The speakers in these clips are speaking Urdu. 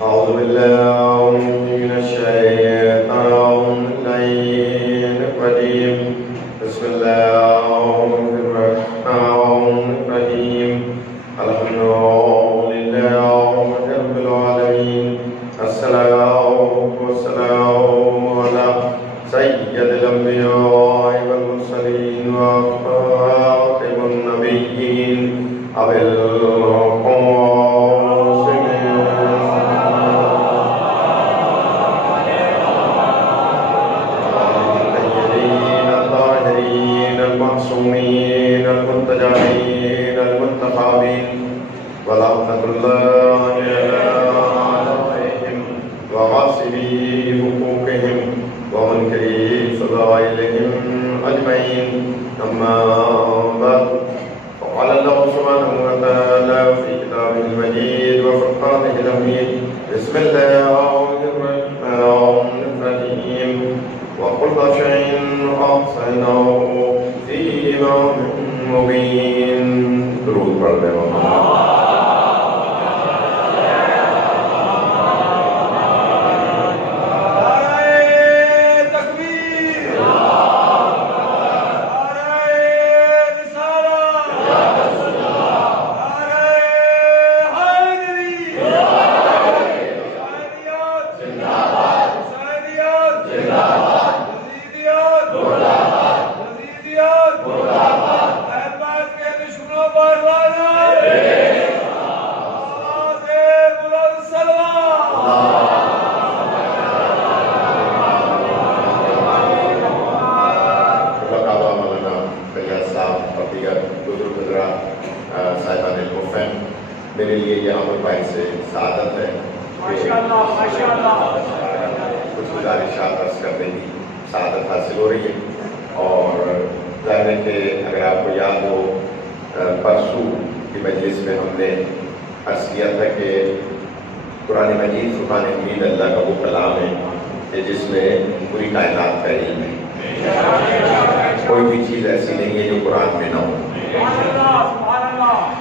أعوذ بالله من الشيطان الرجيم بسم الله الرحمن الرحيم الحمد لله رب العالمين الصلاة والسلام على سيد الأنبياء والمرسلين وخاتم النبيين أبي القاسم الطيبين الطاهرين المعصومين المنتجبين المنتخبين ورحمة الله عليهم وغاصبي حقوقهم ومنكري فضائلهم أجمعين أما بعد فقال الله سبحانه وتعالى في كتابه المجيد وفرقانه الحميد بسم الله الرحمن الرحيم وكل شيء أحصيناه في إمام مبين درود پڑھ رہے ہو میرے لیے یہ عمر بھائی سے سعادت ہے کچھ گزارشات عرض کرنے کی سعادت حاصل ہو رہی ہے اور ظاہر ہے کہ اگر آپ کو یاد ہو پرسوں کی مجلس میں ہم نے عرض کیا تھا کہ قرآن مجید فرقان حمید اللہ کا وہ کلام ہے کہ جس میں پوری کائنات کا علم ہے کوئی بھی چیز ایسی نہیں ہے جو قرآن میں نہ ہو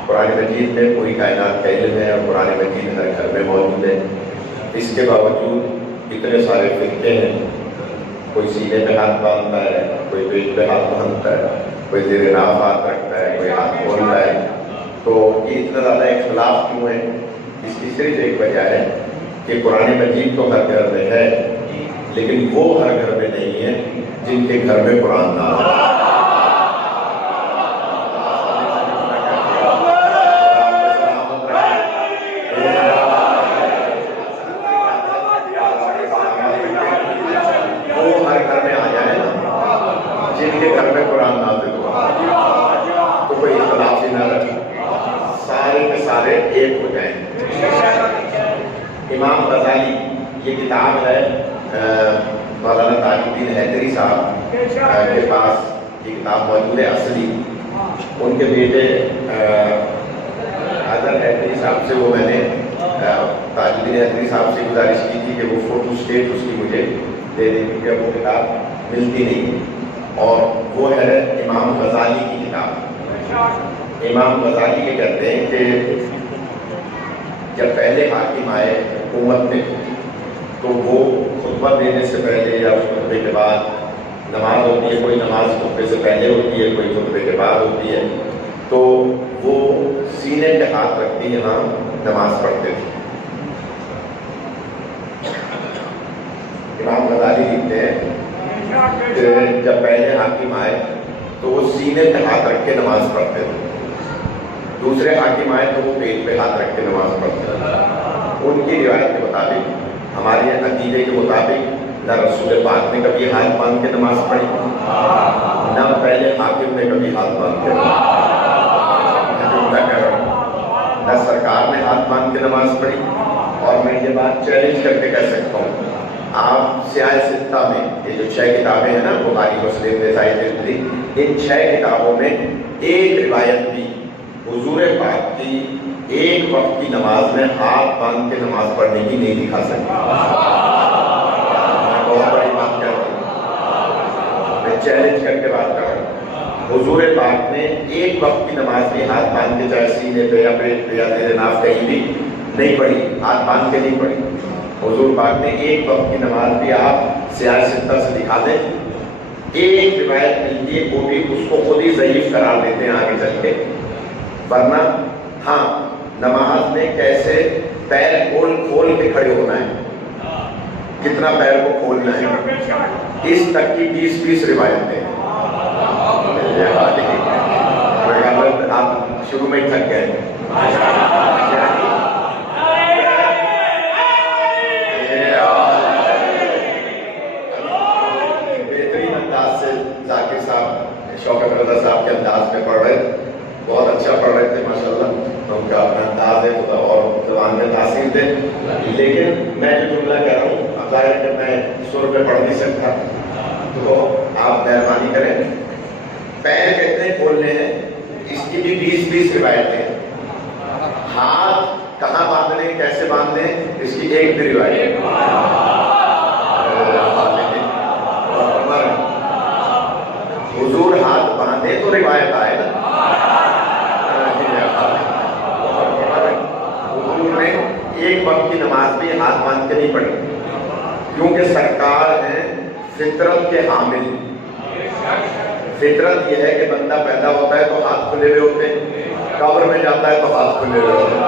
قرآن مجید میں پوری کائنات کا علم ہے اور قرآن مجید ہر گھر میں موجود ہے اس کے باوجود اتنے سارے فرقے ہیں کوئی سینے پہ ہاتھ باندھتا ہے کوئی پیٹ پہ ہاتھ باندھتا ہے کوئی زیر ناف ہاتھ رکھتا ہے کوئی ہاتھ کھولتا ہے تو یہ اتنا زیادہ اختلاف کیوں ہے اس کی صرف ایک وجہ ہے کہ قرآن مجید تو ہر گھر میں ہے لیکن وہ ہر گھر میں نہیں ہے جن کے گھر میں قرآن نہ ہو امام غزالی یہ کتاب ہے مولانا تاج الدین حیدری صاحب کے پاس یہ کتاب موجود ہے اصلی ان کے بیٹے حیدر حیدری صاحب سے وہ میں نے تاج الدین حیدری صاحب سے گزارش کی تھی کہ وہ فوٹو اسٹیٹ اس کی مجھے دے دیں کیونکہ وہ کتاب ملتی نہیں اور وہ ہے امام غزالی کی کتاب امام غزالی یہ کہتے ہیں کہ جب پہلے حاکم آئے حکومت میں تو وہ خطبہ دینے سے پہلے یا خطبے کے بعد نماز ہوتی ہے کوئی نماز خطبے سے پہلے ہوتی ہے کوئی خطبے کے بعد ہوتی ہے تو وہ سینے پہ ہاتھ رکھتے یہاں نماز پڑھتے تھے امام غزالی لکھتے ہیں کہ جب پہلے حاکم آئے تو وہ سینے پہ ہاتھ رکھ کے نماز پڑھتے تھے دوسرے حاکم آئے تو وہ پیٹ پہ ہاتھ رکھ کے نماز پڑھتے تھے ان کی روایت کے مطابق ہمارے عقیدے کے مطابق نہ رسول پاک نے کبھی ہاتھ باندھ کے نماز پڑھی نہ پہلے حاکم نے کبھی ہاتھ باندھ کے نہ سرکار نے ہاتھ باندھ کے نماز پڑھی اور میں یہ بات چیلنج کر کے کہہ سکتا ہوں آپ سیاہ ستہ میں یہ جو 6 کتابیں ہیں نا، بخاری، مسلم، نسائی، ترمذی، ان 6 کتابوں میں ایک روایت بھی حضور پاک کی ایک وقت کی نماز میں ہاتھ باندھ کے نماز پڑھنے کی نہیں دکھا سکتی۔ میں بہت بڑی بات کر رہا ہوں، میں چیلنج کر کے بات کر رہا ہوں۔ حضور پاک نے ایک وقت کی نماز بھی ہاتھ باندھ کے، چاہے سینے پہ یا پیٹ پہ یا زیر ناف کہیں بھی نہیں پڑھی، ہاتھ باندھ کے نہیں پڑھی۔ حضور پاک نے ایک وقت کی نماز بھی آپ سیاہ ستہ سے دکھا دیں، ایک روایت ملتی ہے، وہ بھی اس کو خود ہی ضعیف قرار دیتے ہیں آگے چل کے۔ ورنہ ہاں، نماز میں کیسے پیر کھول کے کھڑے ہونا ہے، کتنا پیر کو کھولنا ہے، اس تک کی 20 روایتیں ہیں۔ آپ شروع میں ہی تھک گئے۔ بہترین انداز سے ذاکر صاحب، شوکت رضا صاحب کے انداز میں پڑھ رہے تھے، بہت اچھا پڑھ رہے تھے ماشاءاللہ، ان کا اپنا انداز ہے اور زبان میں تاثیر تھے۔ لیکن میں جو جملہ کہہ رہا ہوں، اب ظاہر ہے کہ میں سر پہ پڑھ نہیں سکتا، تو آپ مہربانی کریں۔ پیر کتنے کھولنے ہیں، اس کی بھی 20 روایتیں ہیں۔ ہاتھ کہاں باندھنے، کیسے باندھنے، اس کی ایک بھی روایت۔ حضور ہاتھ باندھے تو روایت آئے نا۔ حضور نے ایک وقت کی نماز بھی ہاتھ باندھ کے نہیں پڑھی، کیونکہ سرکار ہیں فطرت کے حامل۔ فطرت یہ ہے کہ بندہ پیدا ہوتا ہے تو ہاتھ کھلے ہوئے ہوتے ہیں، قبر میں جاتا ہے تو ہاتھ کھلے ہوئے ہوتے ہیں۔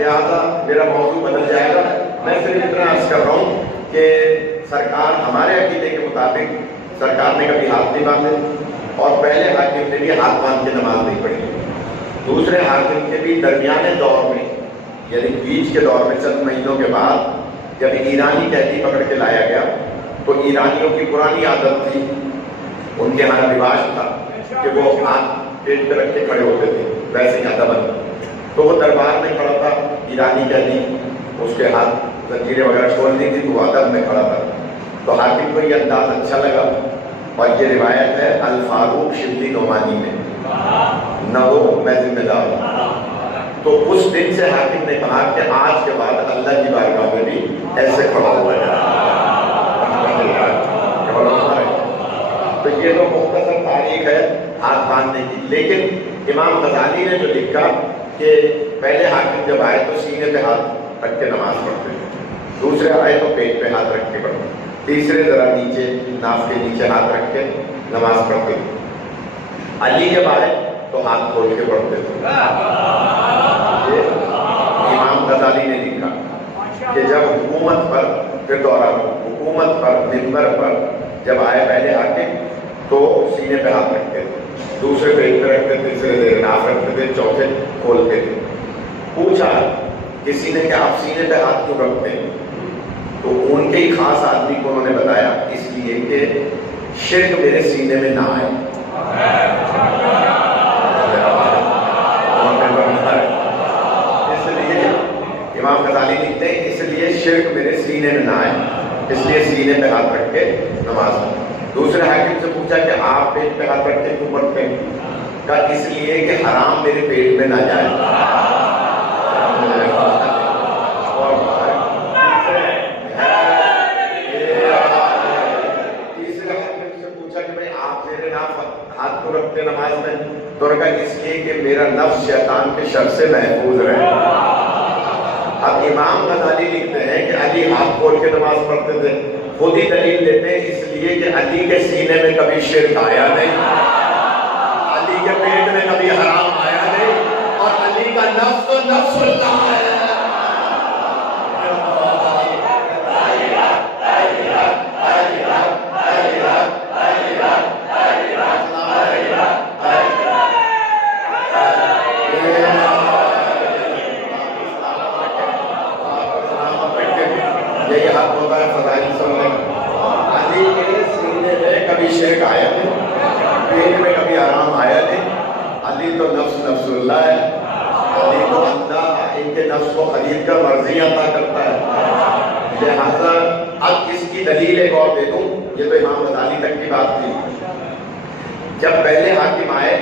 لہٰذا میرا موضوع بدل جائے گا، میں صرف اتنا عرض کر رہا ہوں کہ سرکار ہمارے عقیدے کے مطابق سرکار نے کبھی ہاتھ نہیں باندھے، اور پہلے حاکم نے بھی ہاتھ باندھ کے نماز نہیں پڑھی۔ دوسرے حاکم کے بھی درمیانے دور میں، یعنی بیچ کے دور میں چند مہینوں کے بعد جب ایرانی قیدی پکڑ کے لایا گیا، تو ایرانیوں کی پرانی عادت تھی، ان کے یہاں رواج تھا کہ وہ ہاتھ پیٹ پہ رکھ کے کھڑے ہوتے تھے، ویسے ہی ادبن۔ تو وہ دربار میں کھڑا تھا ایرانی قیدی، اس کے ہاتھ زنجیریں وغیرہ چھوڑ دی تھی، تو وہ ادب میں کھڑا تھا۔ تو حاکم کو یہ انداز اچھا لگا، اور یہ روایت ہے الفاروق شبلی نعمانی میں، نہ ہو میں ذمہ دار ہوں۔ تو اس دن سے حاکم نے کہا کہ آج کے بعد اللہ کی بارگاہ میں بھی ایسے کھڑا ہوا ہے۔ تو یہ تو مختصر تاریخ ہے ہاتھ باندھنے کی۔ لیکن امام غزالی نے جو لکھا کہ پہلے حاکم جب آئے تو سینے پہ ہاتھ رکھ کے نماز پڑھتے، دوسرے آئے تو پیٹ پہ ہاتھ رکھ کے پڑھتے، تیسرے ذرا نیچے ناف کے نیچے ہاتھ رکھ کے نماز پڑھتے۔ علی جب آئے تو ہاتھ کھول کے پڑھتے تھے۔ امام غزالی نے لکھا کہ جب حکومت پر، پھر دورہ حکومت پر، منبر پر جب آئے پہلے حاکم تو سینے پہ ہاتھ رکھتے تھے، دوسرے پیٹ پہ رکھتے، تیسرے زیر ناف رکھتے تھے، چوتھے کھولتے تھے۔ پوچھا کسی نے کہ آپ سینے پہ ہاتھ کیوں رکھتے ہیں؟ تو ان کے ہی خاص آدمی کو انہوں نے بتایا اس لیے کہ شرک میرے سینے میں نہ آئے۔ اس لیے امام غزالی لکھتے ہیں اس لیے شرک میرے سینے میں نہ آئے، اس لیے سینے پہ ہاتھ رکھ کے نماز۔ دوسرے حاکم سے پوچھا کہ آپ پیٹ پہ ہاتھ رکھ کے کیوں پڑھتے ہیں؟ کہا اس لیے کہ حرام میرے پیٹ میں نہ جائے۔ تیسرے حاکم سے پوچھا کہ بھائی آپ میرے ہاتھ کو رکھتے نماز میں؟ تو کہا اس لیے کہ میرا نفس شیطان کے شر سے محفوظ رہے۔ اب امام غزالی لکھتے ہیں کہ علی ہاتھ کھول کے نماز پڑھتے تھے، خود ہی دلیل دیتے ہیں اس لیے کہ علی کے سینے میں کبھی شرک آیا نہیں، علی کے پیٹ میں کبھی حرام آیا نہیں، اور علی کا نفس تو نفس اللہ ہے۔ یہی حق ہوتا ہے فضائل سننے کا۔ علی کے سینے میں کبھی شرک آیا نہیں، پیٹ میں کبھی آرام آیا نہیں، علی تو نفس نفس اللہ ہے۔ علی کو اللہ ان کے نفس کو خرید کر مرضی عطا کرتا ہے. لہذا اب اس کی دلیل ایک اور دے دوں. یہ تو امام غزالی تک کی بات تھی. جب پہلے حاکم آئے,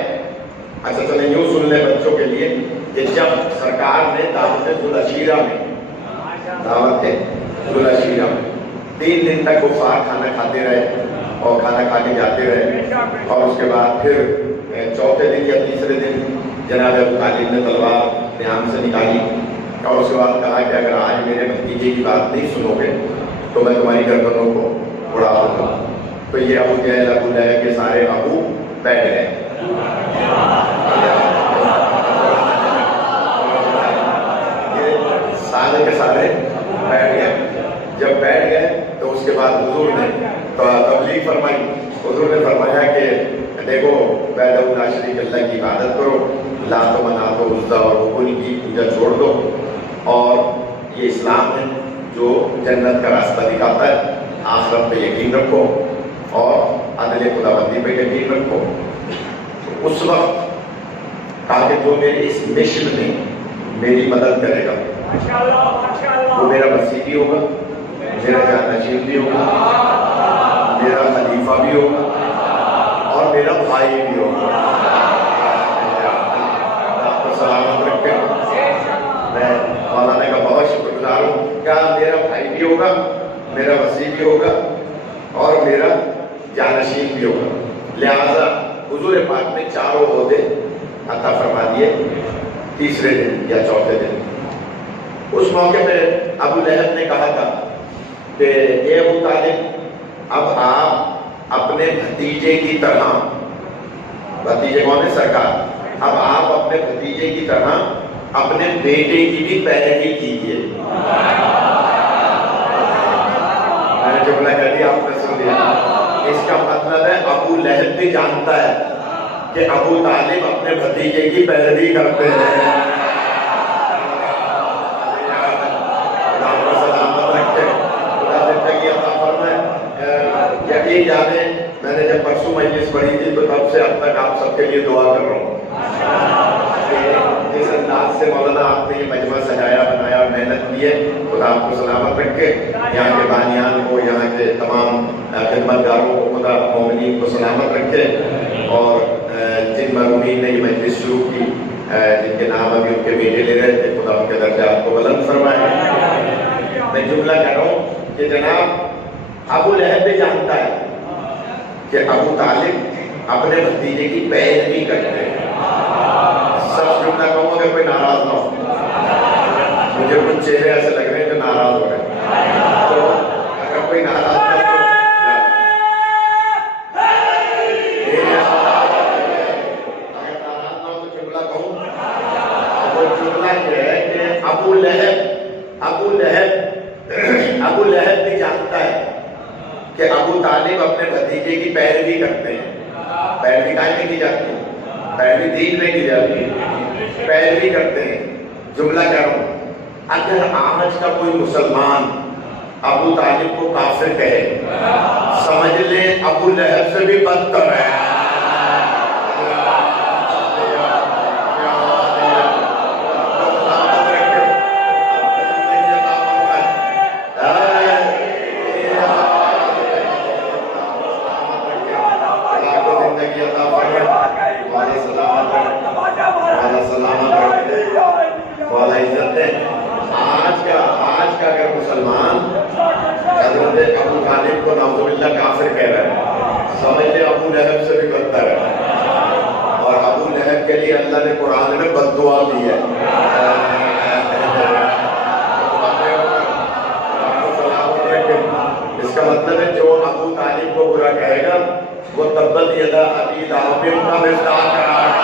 اچھا چلیں یوں سن لیں بچوں کے لیے, کہ جب سرکار نے دعوت ذوالعشیرہ میں 3 دن تک کفار کھانا کھاتے رہے اور کھانا کھا کے جاتے رہے, اور اس کے بعد پھر چوتھے دن یا تیسرے دن جناب ابو طالب نے تلوار نیام سے نکالی, اور اس کے بعد کہا کہ اگر آج میرے بھتیجے کی بات نہیں سنو گے تو میں تمہاری گردنوں کو اڑا دوں گا. تو یہ ابو جہل ابو لہب کے سارے ابو بیٹھ گئے. یہ سارے کے سارے بیٹھ گئے. جب بیٹھ گئے تو اس کے بعد حضور نے تبلیغ فرمائی. حضور نے فرمایا کہ دیکھو وحدہ لا شریک اللہ کی عبادت کرو, لات و منات و عزا اور حبل کی پوجا چھوڑ دو, اور یہ اسلام ہے جو جنت کا راستہ دکھاتا ہے. آخرت پہ یقین رکھو اور عدل خداوندی پہ یقین رکھو. اس وقت کہا کہ جو میرے اس مشن میں میری مدد کرے گا وہ میرا مسیحی ہوگا, میرا جانشین بھی ہوگا, میرا خلیفہ بھی ہوگا, اور میرا بھائی بھی ہوگا. آپ کو سلامت رکھے. میں مولانا کا بہت شکر گزار ہوں. کیا میرا بھائی بھی ہوگا, میرا وسیع بھی ہوگا, اور میرا جانشین بھی ہوگا. لہذا حضور پاک نے 4 عہدے عطا فرما دیے تیسرے دن یا چوتھے دن. اس موقع پہ ابو لہب نے کہا تھا کہ اے ابو طالب, اب آپ اپنے بھتیجے کی طرح, بھتیجے کون ہے؟ سرکار. اب آپ اپنے بھتیجے کی طرح اپنے بیٹے کی بھی پیروی کیجیے. میں نے جملہ کہہ دیا, آپ نے سن لیا. اس کا مطلب ہے ابو لہب بھی جانتا ہے کہ ابو طالب اپنے بھتیجے کی پیروی کرتے ہیں. یقین جانے میں نے جب پرسوں مجلس پڑھی تھی تو تب سے اب تک آپ سب کے لیے دعا کر رہا ہوں. جس انداز سے مولانا آپ نے یہ مجمع سجایا بنایا اور محنت کی ہے, خدا آپ کو سلامت رکھے. یہاں کے بانیان کو, یہاں کے تمام خدمت گاروں کو خدا مومنین کو سلامت رکھے, اور جن مرحومین نے یہ مجلس شروع کی, جن کے نام ابھی ان کے بیٹے لے رہے تھے, خدا ان کے درجات کو بلند فرمائے. میں جملہ کہہ رہا ہوں کہ جناب ابو لہب بھی جانتا ہے کہ ابو طالب اپنے بھتیجے کی پیروی کرتے ہیں. سب جملہ کہوں اگر کوئی ناراض نہ ہو. مجھے کچھ چہرے ایسے لگ رہے ہیں جو ناراض ہو رہے ہیں, تو اگر کوئی ناراض نہ ہو تو جملہ کہوں. وہ جملہ یہ ہے کہ ابو لہب بھی جانتا ہے کہ ابو طالب اپنے بھتیجے کی پیروی کرتے ہیں. پیروی کہاں میں کی جاتی ہے؟ پیروی دین میں کی جاتی ہے. پیروی کرتے ہیں. جملہ کہہ رہا ہوں, اگر آج کا کوئی مسلمان ابو طالب کو کافر کہے, سمجھ لے ابو لہب سے بھی بدتر ہے. آج کا اگر مسلمان حضرت ابو طالب کو نعوذ باللہ کافر کہہ رہا ہے, سمجھ لے ابو لہب سے بھی بدتر ہے. اور ابو لہب کے لیے اللہ نے قرآن میں بد دعا دی ہے. اس کا مطلب ہے جو ابو طالب کو برا کہے گا وہ تبت یدا ابی لہب کا مصداق قرار ہے.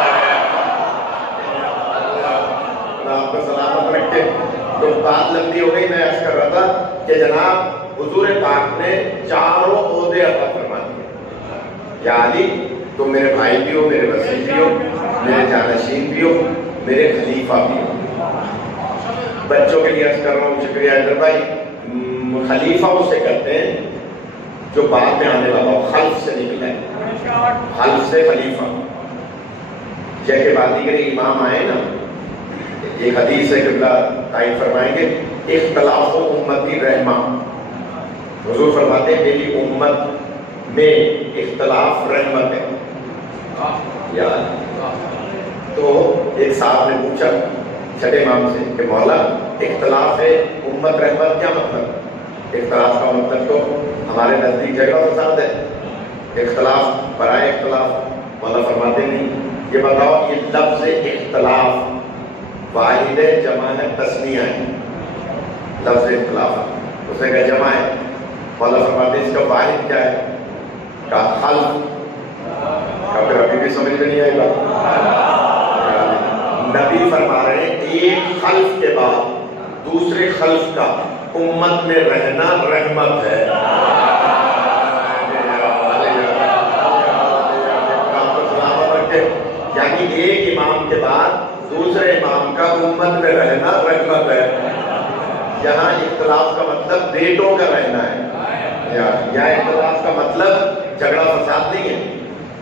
آپ کو سلامت رکھے. تو بات لمبی ہو گئی. میں عرض کر رہا تھا کہ جناب حضور پاک نے 4 عہدے عطا فرما دیے. یا علی تم میرے بھائی بھی ہو, میرے وسیع بھی ہو, میرے جانشین بھی ہو, میرے خلیفہ بھی ہو. بچوں کے لیے عرض کر رہا ہوں, شکریہ حیدر بھائی. خلیفہ اسے کہتے ہیں جو بعد میں آنے والا ہو, خلف سے نکلا ہے, خلف سے خلیفہ. جیسے بعد دیگر امام آئے نا, ایک حدیث ہے کہ تائید فرمائیں گے اختلاف امتی رحمہ، حضور فرماتے ہیں میری امت میں اختلاف رحمت ہے. تو ایک صاحب نے پوچھا چھٹے امام سے کہ مولا اختلاف ہے امت رحمت کیا مطلب؟ اختلاف کا مطلب تو ہمارے نزدیک جگہ فساد ہے، اختلاف برائے اختلاف. مولا فرماتے نہیں، یہ بتاؤ یہ لفظ اختلاف واحد ہے جمع ہے تثنیہ ہے؟ لفظ اختلاف اسے کا جمع ہے. مولا فرماتے ہیں اس کا واحد کیا ہے؟ کا خلف. پھر ابھی بھی سمجھ میں نہیں آئے گا. نبی فرما رہے ہیں ایک خلف کے بعد دوسرے خلف کا امت میں رہنا رحمت ہے. یعنی ایک امام کے بعد دوسرے امام کا امت میں رہنا رحمت ہے. یہاں اختلاف کا مطلب بیٹوں کا رہنا ہے، یا اختلاف کا مطلب جھگڑا فساد نہیں ہے.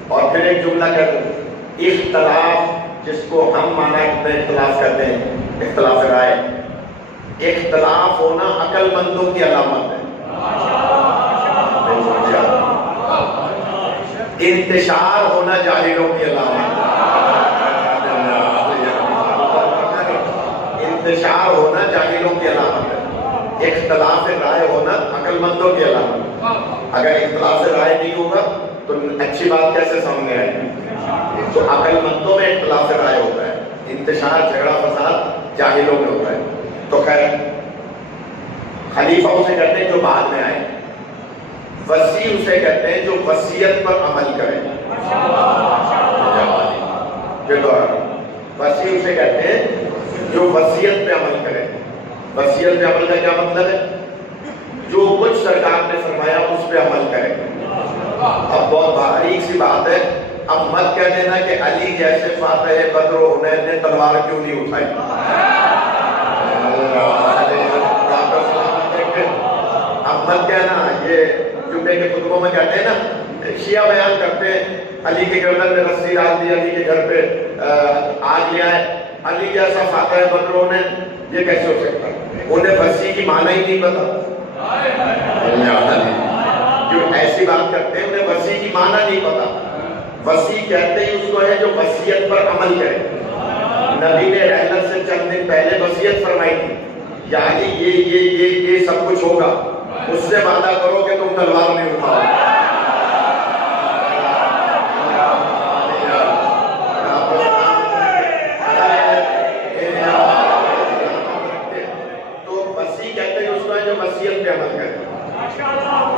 اور پھر ایک جملہ کہتے ہیں اختلاف، جس کو ہم مانا میں اختلاف کہتے ہیں اختلاف رائے. اختلاف ہونا عقل مندوں کی علامت ہے، انتشار ہونا جاہلوں کی علامت ہے. انتشار ہونا جاہلوں کی علامت ہے، اختلاف رائے ہونا عقل مندوں کی علامت ہے. اگر اختلاف رائے نہیں ہوگا تو اچھی بات کیسے سامنے آئے گی؟ تو عقل مندوں میں اختلاف رائے ہوتا ہے، انتشار جھگڑا فساد جاہلوں میں ہوتا ہے. تو خیر خلیفہ اسے کہتے ہیں جو بعد میں آئے، وصی اسے کہتے ہیں جو وصیت پر عمل کرے. وصی اسے کہتے ہیں جو وصیت پہ عمل کرے. وصیت پہ عمل کا کیا مطلب ہے؟ جو کچھ سرکار نے فرمایا اس پہ عمل کرے. اب بہت باریک سی بات ہے، اب مت کہہ دینا کہ علی جیسے فاتح بدر و حنین نے تلوار کیوں نہیں اٹھائی. اب مت کہنا، یہ جمعے کے خطبوں میں کہتے ہیں نا، شیعہ بیان کرتے ہیں علی کے گردن میں رسی ڈال دی، علی کے گھر پہ آگ لے آئے، علی جیسا فاتح بدر و حنین. یہ کیسے ہو سکتا ہے؟ انہیں وصی کی معنی ہی نہیں پتا. جو ایسی بات کرتے ہیں انہیں وصی کی معنی نہیں پتا. وصی کہتے ہیں اس کو ہے جو وصیت پر عمل کرے. نبی نے رحلت سے چند دن پہلے وصیت فرمائی تھی، یعنی یہ سب کچھ ہوگا، اس سے وعدہ کرو کہ تم تلوار نہیں اٹھاؤ. تو وصی کہتے ہیں اس کو ہے جو وصیت پہ عمل کرے.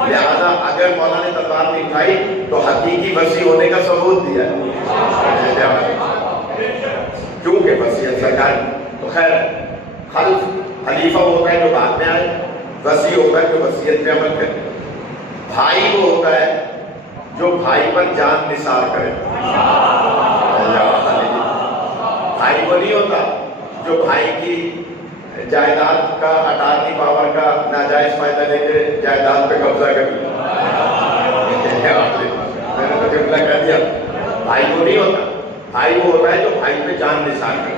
لہذا اگر مولا نے تلوار نہیں اٹھائی تو حقیقی وصی ہونے کا ثبوت دیا ہے، کیونکہ وصیت سرکار. تو خیر خلف خلیفہ وہ ہوتا ہے جو بعد میں آئے، وصی ہوتا ہے جو وصیت پہ عمل کرے. بھائی وہ ہوتا ہے جو بھائی پر جان نثار کرے. بھائی وہ نہیں ہوتا جو بھائی کی جائیداد کا اٹارنی پاور کا ناجائز فائدہ لے کے جائیداد پہ قبضہ کر لیا. میں نے تو جملہ کہہ دیا. بھائی وہ نہیں ہوتا، بھائی وہ ہوتا ہے جو بھائی پہ جان نثار کرے.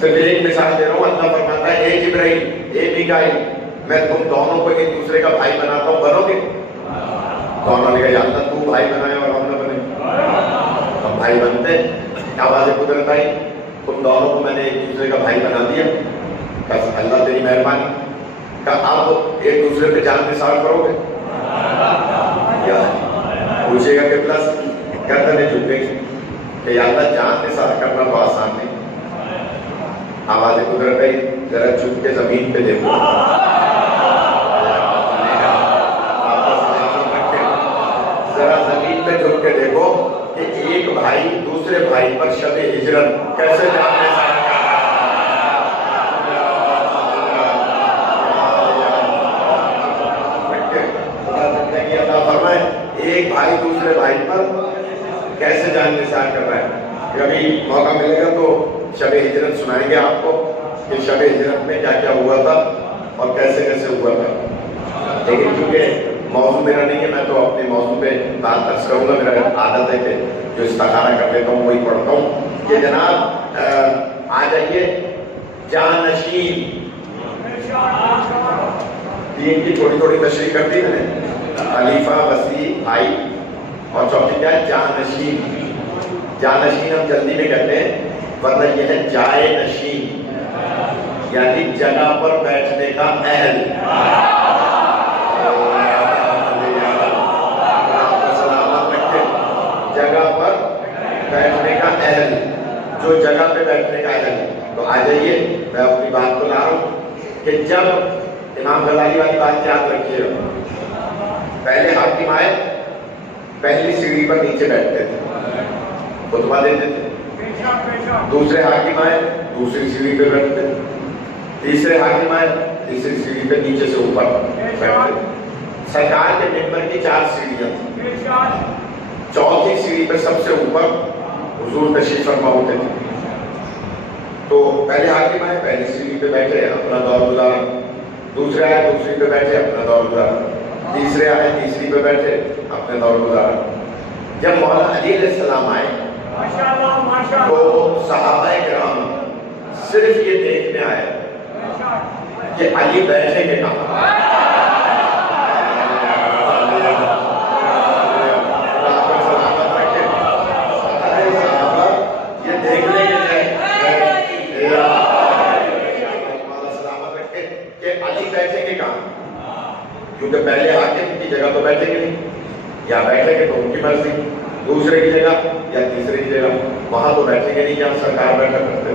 صرف ایک مثال دے رہا ہوں، اللہ فرماتا ہے اے جبرائیل اے میکائیل میں تم دونوں کو ایک دوسرے کا بھائی بناتا ہوں، بنو گے؟ دونوں نے کہا یا اللہ تو بھائی بنائے اور ہم نہ بنے. ہم بھائی بنتے ہیں. آواز قدرت آئی، تم دونوں کو میں نے ایک دوسرے کا بھائی بنا دیا. اللہ تیری مہربانی. کہا آپ ایک دوسرے پہ جان نثار کرو گے؟ یا پوچھے گا کہ پلس گردنیں جھکے گی کہ یا اللہ جان نثار کرنا تو آسان نہیں. آواز قدرت آئی، ذرا جھک کے زمین پہ دیکھو. ذرا زمین پہ جھک کے دیکھو کہ ایک بھائی دوسرے بھائی پر شب ہجرت کیسے جان نثار کرتا ہے. اللہ فرمائے ایک بھائی دوسرے بھائی پر کیسے جان نثار کر رہا ہے. کبھی موقع ملے گا تو شب ہجرت سنائیں گے آپ کو کہ شب ہجرت میں کیا کیا ہوا تھا اور کیسے کیسے ہوا تھا. لیکن چونکہ موضوع میرا نہیں ہے، میں تو اپنے موضوع پہ بات درس کروں گا. میرا عادت ہے کہ جو استخارہ کر لیتا ہوں وہی پڑھتا ہوں. کہ جناب آ جائیے جانشین. تین کی تھوڑی تھوڑی تشریح کر دی میں نے. خلیفہ، وسیع، بھائی، اور چوتھی کیا ہے؟ جانشین. جانشین ہم جلدی میں کہتے ہیں، ورنہ یہ ہے جائے نشین، یعنی جگہ پر بیٹھنے کا اہل. سلامت رکھے. جگہ پر بیٹھنے کا اہل، جو جگہ پہ بیٹھنے کا اہل. تو آ جائیے، میں اپنی بات کو لا رہا ہوں کہ جب امام غزالی والی بات یاد رکھیے، پہلے حاکم آئے پہلی سیڑھی پر نیچے بیٹھتے تھے، خطبہ دیتے تھے. دوسرے حاکم آئے دوسری سیڑھی پہ بیٹھتے تھے. تیسرے حاکم آئے تیسری سیڑھی پہ نیچے سے اوپر بیٹھتے. سرکار کے ممبر کی 4 سیڑھیاں تھیں. چوتھی سیڑھی پہ سب سے اوپر حضور تشریف فرما ہوتے تھے. تو پہلے حاکم آئے پہلی سیڑھی پہ بیٹھے، اپنا دور گزارا. دوسرے آئے دوسری پہ بیٹھے، اپنا دور گزارا. تیسرے آئے تیسری پہ بیٹھے، اپنے دور گزارا. جب مولانا علی علیہ السلام آئے تو صحابہ کرام صرف یہ دیکھنے آئے کہ علی بیٹھے کے کہاں. یہ دیکھنے کے کہ علی بیٹھے کے کہاں، کیونکہ پہلے حاکم کی جگہ تو بیٹھے گے نہیں، یا بیٹھے گے تو ان کی مرضی. دوسرے کی جگہ یا تیسرے کی جگہ وہاں تو بیٹھیں گے نہیں جہاں سرکار بیٹھا کرتے تھے.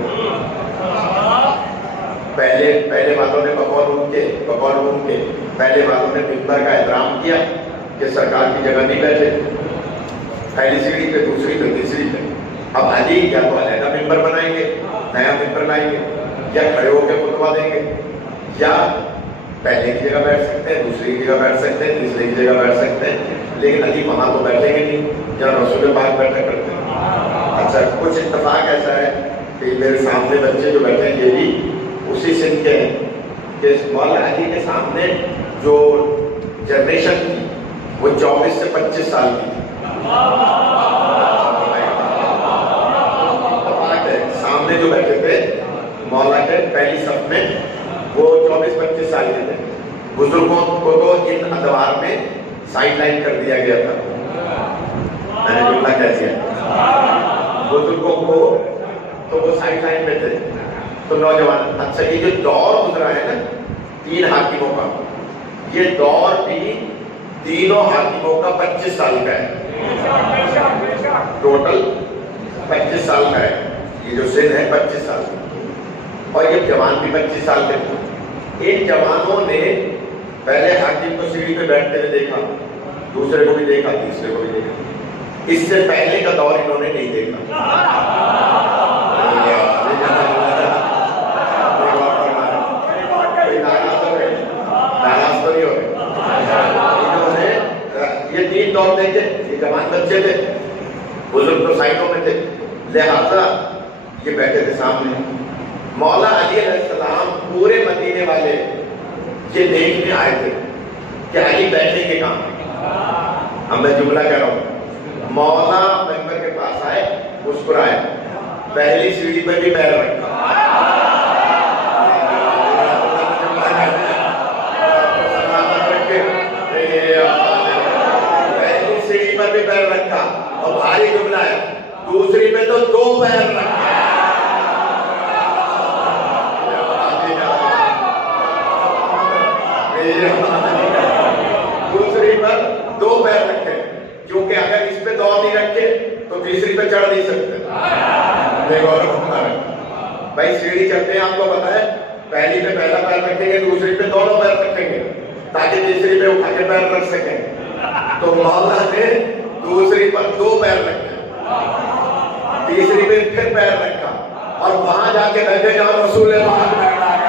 پہلے والوں نے بقول ان کے پہلے والوں نے ممبر کا احترام کیا کہ سرکار کی جگہ نہیں بیٹھے، پہلی سیڑھی پہ دوسری پہ تیسری پہ. اب علی یا تو علیحدہ ممبر بنائیں گے، نیا ممبر لائیں گے، یا کھڑے ہو کے خطبہ دیں گے، یا پہلے کی جگہ بیٹھ سکتے ہیں، دوسری کی جگہ بیٹھ سکتے ہیں، تیسری کی جگہ بیٹھ سکتے ہیں. لیکن علی وہاں تو بیٹھیں گے نہیں جہاں رسول پاک بیٹھا کرتے ہیں. اچھا، کچھ اتفاق ایسا ہے کہ میرے سامنے بچے جو بیٹھے ہیں یہ بھی اسی سن کے ہیں کہ مولانا علی کے سامنے جو جنریشن تھی وہ 24 سے 25 سال کی تھی. سامنے جو بیٹھے تھے مولانا کے پہلی صف میں وہ 24-25 سال کے تھے. بزرگوں کو تو ان ادوار میں سائڈ لائن کر دیا گیا تھا. میں نے جملہ کہہ دیا، بزرگوں کو تو وہ سائڈ لائن میں تھے. تو نوجوان، اچھا یہ جو دور گزرا ہے نا 3 حاکموں کا، یہ دور بھی تینوں حاکموں کا 25 سال کا ہے. ٹوٹل 25 سال کا ہے. یہ جو سن ہے 25 سال کا، اور یہ جوان بھی 25 سال کے تھے. ان جوانوں نے پہلے حاکم کو سیڑھی پہ بیٹھتے ہوئے دیکھا، دوسرے کو بھی دیکھا، تیسرے کو بھی دیکھا. اس سے پہلے کا دور انہوں نے نہیں دیکھا. ناراض تو نہیں ہو رہے. انہوں نے یہ 3 دور دیکھے. یہ جوان بچے تھے، بزرگ تو سائڈوں میں تھے، لہذا یہ بیٹھے تھے سامنے. مولا علی علیہ السلام پورے مدینے والے یہ دیکھنے آئے تھے کہ علی بیٹھے کے کام. اب میں جملہ کہہ رہا ہوں. مولا ممبر کے پاس آئے، مسکرائے، پہلی سیڑھی پہ بھی پیر رکھا. پہلی سیڑھی پر بھی پیر رکھا، اور بھاری جملہ ہے، دوسری پہ تو 2 پیر رکھا. دوسری پر 2 پیر رکھے، کیونکہ اگر اس پہ 2 نہیں رکھے تو تیسری پہ چڑھ نہیں سکتے. بھائی سیڑھی چلتے ہیں، آپ کو پتا ہے پہلی پہ پہلا پیر رکھیں گے، دوسری پہ دونوں پیر رکھیں گے تاکہ تیسری پہ اٹھا کے پیر رکھ سکیں. تو مولا نے دوسری پر 2 پیر رکھے، تیسری پہ پھر پیر رکھا، اور وہاں جا کے بیٹھے جہاں رسول پاک بیٹھا ہے.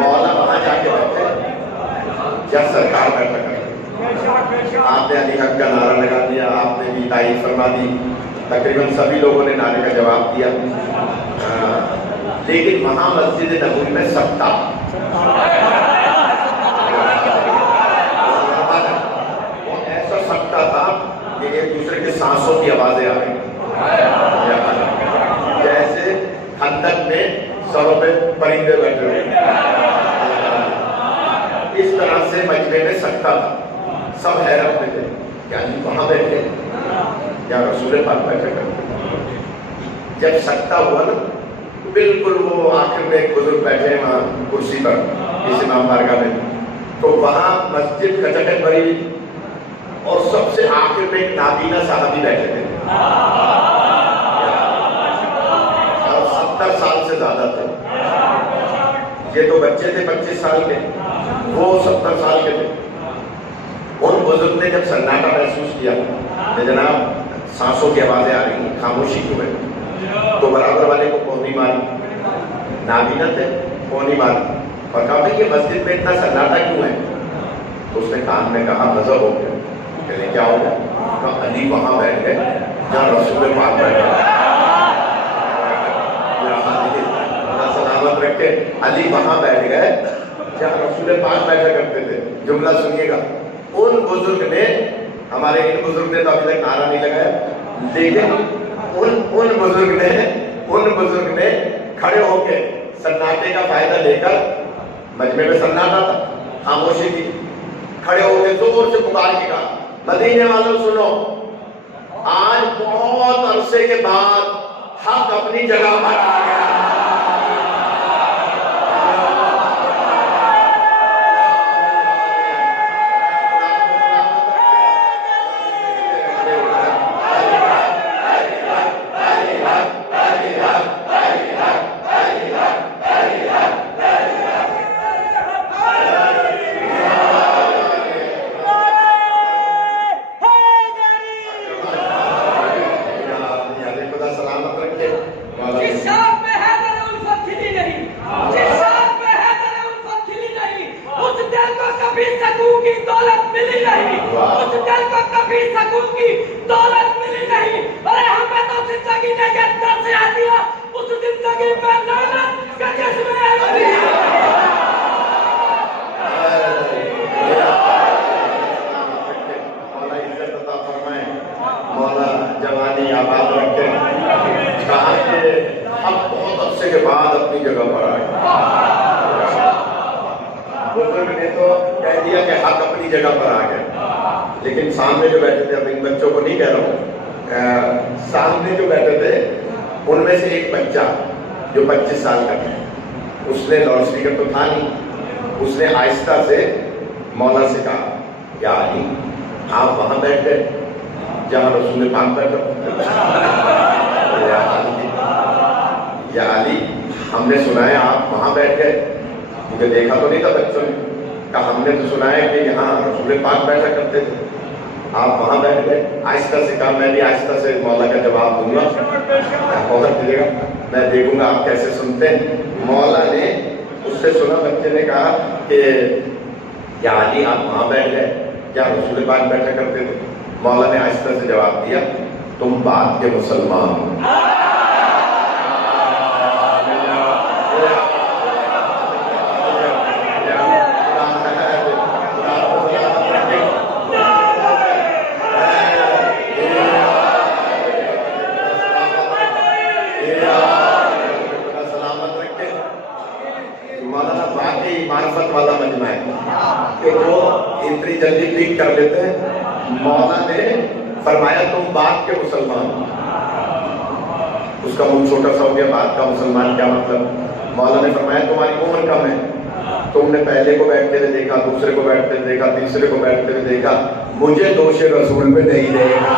مولا وہاں جا کے بیٹھے جب سرکار بیٹھا کرتے. آپ نے علی حق کا نعرہ لگا دیا، آپ نے بھی تائید فرما دی، تقریباً سبھی لوگوں نے نعرے کا جواب دیا، لیکن وہاں مسجد نبوی میں سب تھا۔ وہ ایسا سکتا تھا کہ ایک دوسرے کے سانسوں کی آوازیں آ رہی، جیسے خندق میں سروں پہ پرندے بیٹھے ہوئے، اس طرح سے مجمع میں سکتا تھا۔ سب حیرت میں تھے، یعنی وہاں بیٹھے یا رسول پاک بیٹھے کرتے۔ جب سکتا ہوا نا، بالکل وہ آخر میں ایک بزرگ بیٹھے ہیں وہاں کرسی پر اس امام بارگاہ میں، تو وہاں مسجد کچکٹ بھری ہوئی اور سب سے آخر میں ایک نابینا صحابی بیٹھے تھے، اور 70 سال سے زیادہ تھے۔ یہ تو بچے تھے 25 سال کے، وہ 70 سال کے تھے۔ ان بزرگ نے جب سناٹا محسوس کیا کہ جناب سانسوں کی آوازیں آ رہی ہیں، خاموشی کیوں ہے، تو برابر والے کو کونی ماری، نابینا تھے، کونی ماری اور کہا بھائی یہ مسجد میں اتنا سناٹا کیوں ہے؟ تو اس نے کان میں کہا غضب ہو گیا۔ کہنے کیا ہو گیا؟ کہا علی وہاں بیٹھ گئے جہاں رسول پاک بیٹھے، سلامت رکھے، علی وہاں بیٹھ گئے جہاں رسول پاک بیٹھا کرتے تھے۔ جملہ سنیے گا، ان بزرگ نے، ہمارے ان بزرگ نے تو ابھی تک نعرہ نہیں لگایا، لیکن ان بزرگ نے کھڑے ہو کے سناٹے کا فائدہ لے کر، مجمع میں سناٹا تھا، خاموشی تھی، کھڑے ہو کے زور سے پکار کے کہا مدینے والوں سنو، آج بہت عرصے کے بعد حق اپنی جگہ پر آ گیا۔ لیکن سامنے جو بیٹھے تھے، اب ان بچوں کو نہیں کہہ رہا ہوں، سامنے جو بیٹھے تھے ان میں سے ایک بچہ جو 25 سال کا تھا، اس نے لاؤڈ اسپیکر تو تھا نہیں، اس نے آہستہ سے مولا سے کہا یا علی آپ وہاں بیٹھ گئے جہاں رسول پاک بیٹھا، یا علی ہم نے سنا ہے آپ وہاں بیٹھ گئے، مجھے دیکھا تو نہیں تھا بچوں نے، کہا ہم نے تو سنا ہے کہ یہاں رسول پاک بیٹھا کرتے تھے، آپ وہاں بیٹھ گئے۔ آہستہ سے کہا میں بھی آہستہ سے مولا کا جواب دوں گا، بہت دیجیے گا، میں دیکھوں گا آپ کیسے سنتے ہیں۔ مولا نے اس سے سنا، بچے نے کہا کہ یا علی آپ وہاں بیٹھ گئے کیا رسول پاک بیٹھا کرتے تھے؟ مولا نے آہستہ سے جواب دیا تم بات کے مسلمان ہو۔ معرفت والا مجمع ہے کہ وہ اتنی جلدی پک کر لیتے ہیں۔ مولا نے فرمایا تم بات کے مسلمان، اس کا منہ چھوٹا سا ہو گیا، بات کا مسلمان کیا مطلب؟ مولا نے فرمایا تمہاری عمر کم ہے، تم نے پہلے کو بیٹھتے ہوئے دیکھا، دوسرے کو بیٹھتے ہوئے دیکھا، تیسرے کو بیٹھتے ہوئے دیکھا، مجھے دوش رسول پہ نہیں دیکھا۔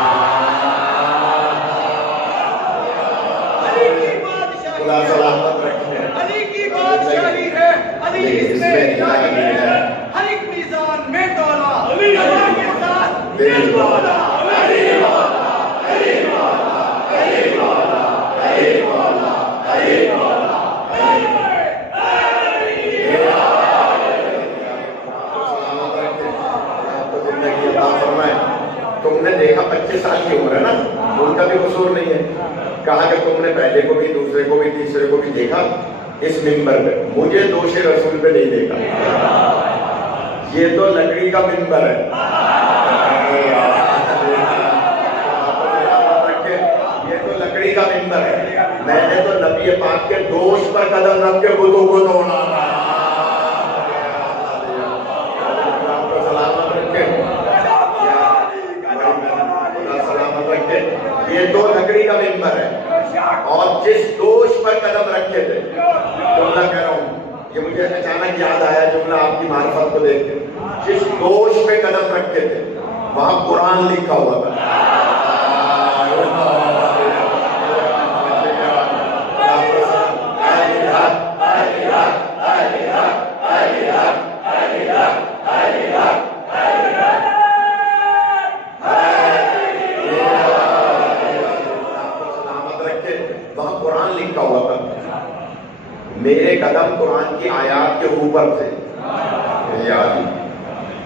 خدا سلامت رکھے، علی کی بادشاہی ہے، علی اس میں الہی ہے، ہر ایک میزان میں تولا، علی کے ساتھ دل مولا، علی مولا، علی مولا، علی مولا، علی مولا، علی مولا، علی مولا، کہا کہ تم نے پہلے کو بھی، دوسرے کو بھی، تیسرے کو بھی دیکھا اس منبر پہ، مجھے دوش رسول پہ نہیں دیکھا. یہ تو لکڑی کا منبر ہے. یہ تو لکڑی کا منبر ہے. میں نے تو نبی پاک کے دوش پر قدم رکھ کے گدو کو توڑا. یہ دو لکڑی کا منبر ہے، اور جس دوش پر قدم رکھے تھے، جملہ کہہ رہا ہوں، یہ مجھے اچانک یاد آیا جملہ آپ کی معرفت کو دیکھ کے، جس دوش پہ قدم رکھے تھے وہاں قرآن لکھا ہوا تھا. وہاں قرآن لکھا ہوا تھا. میرے قدم قرآن کی آیات کے اوپر تھے.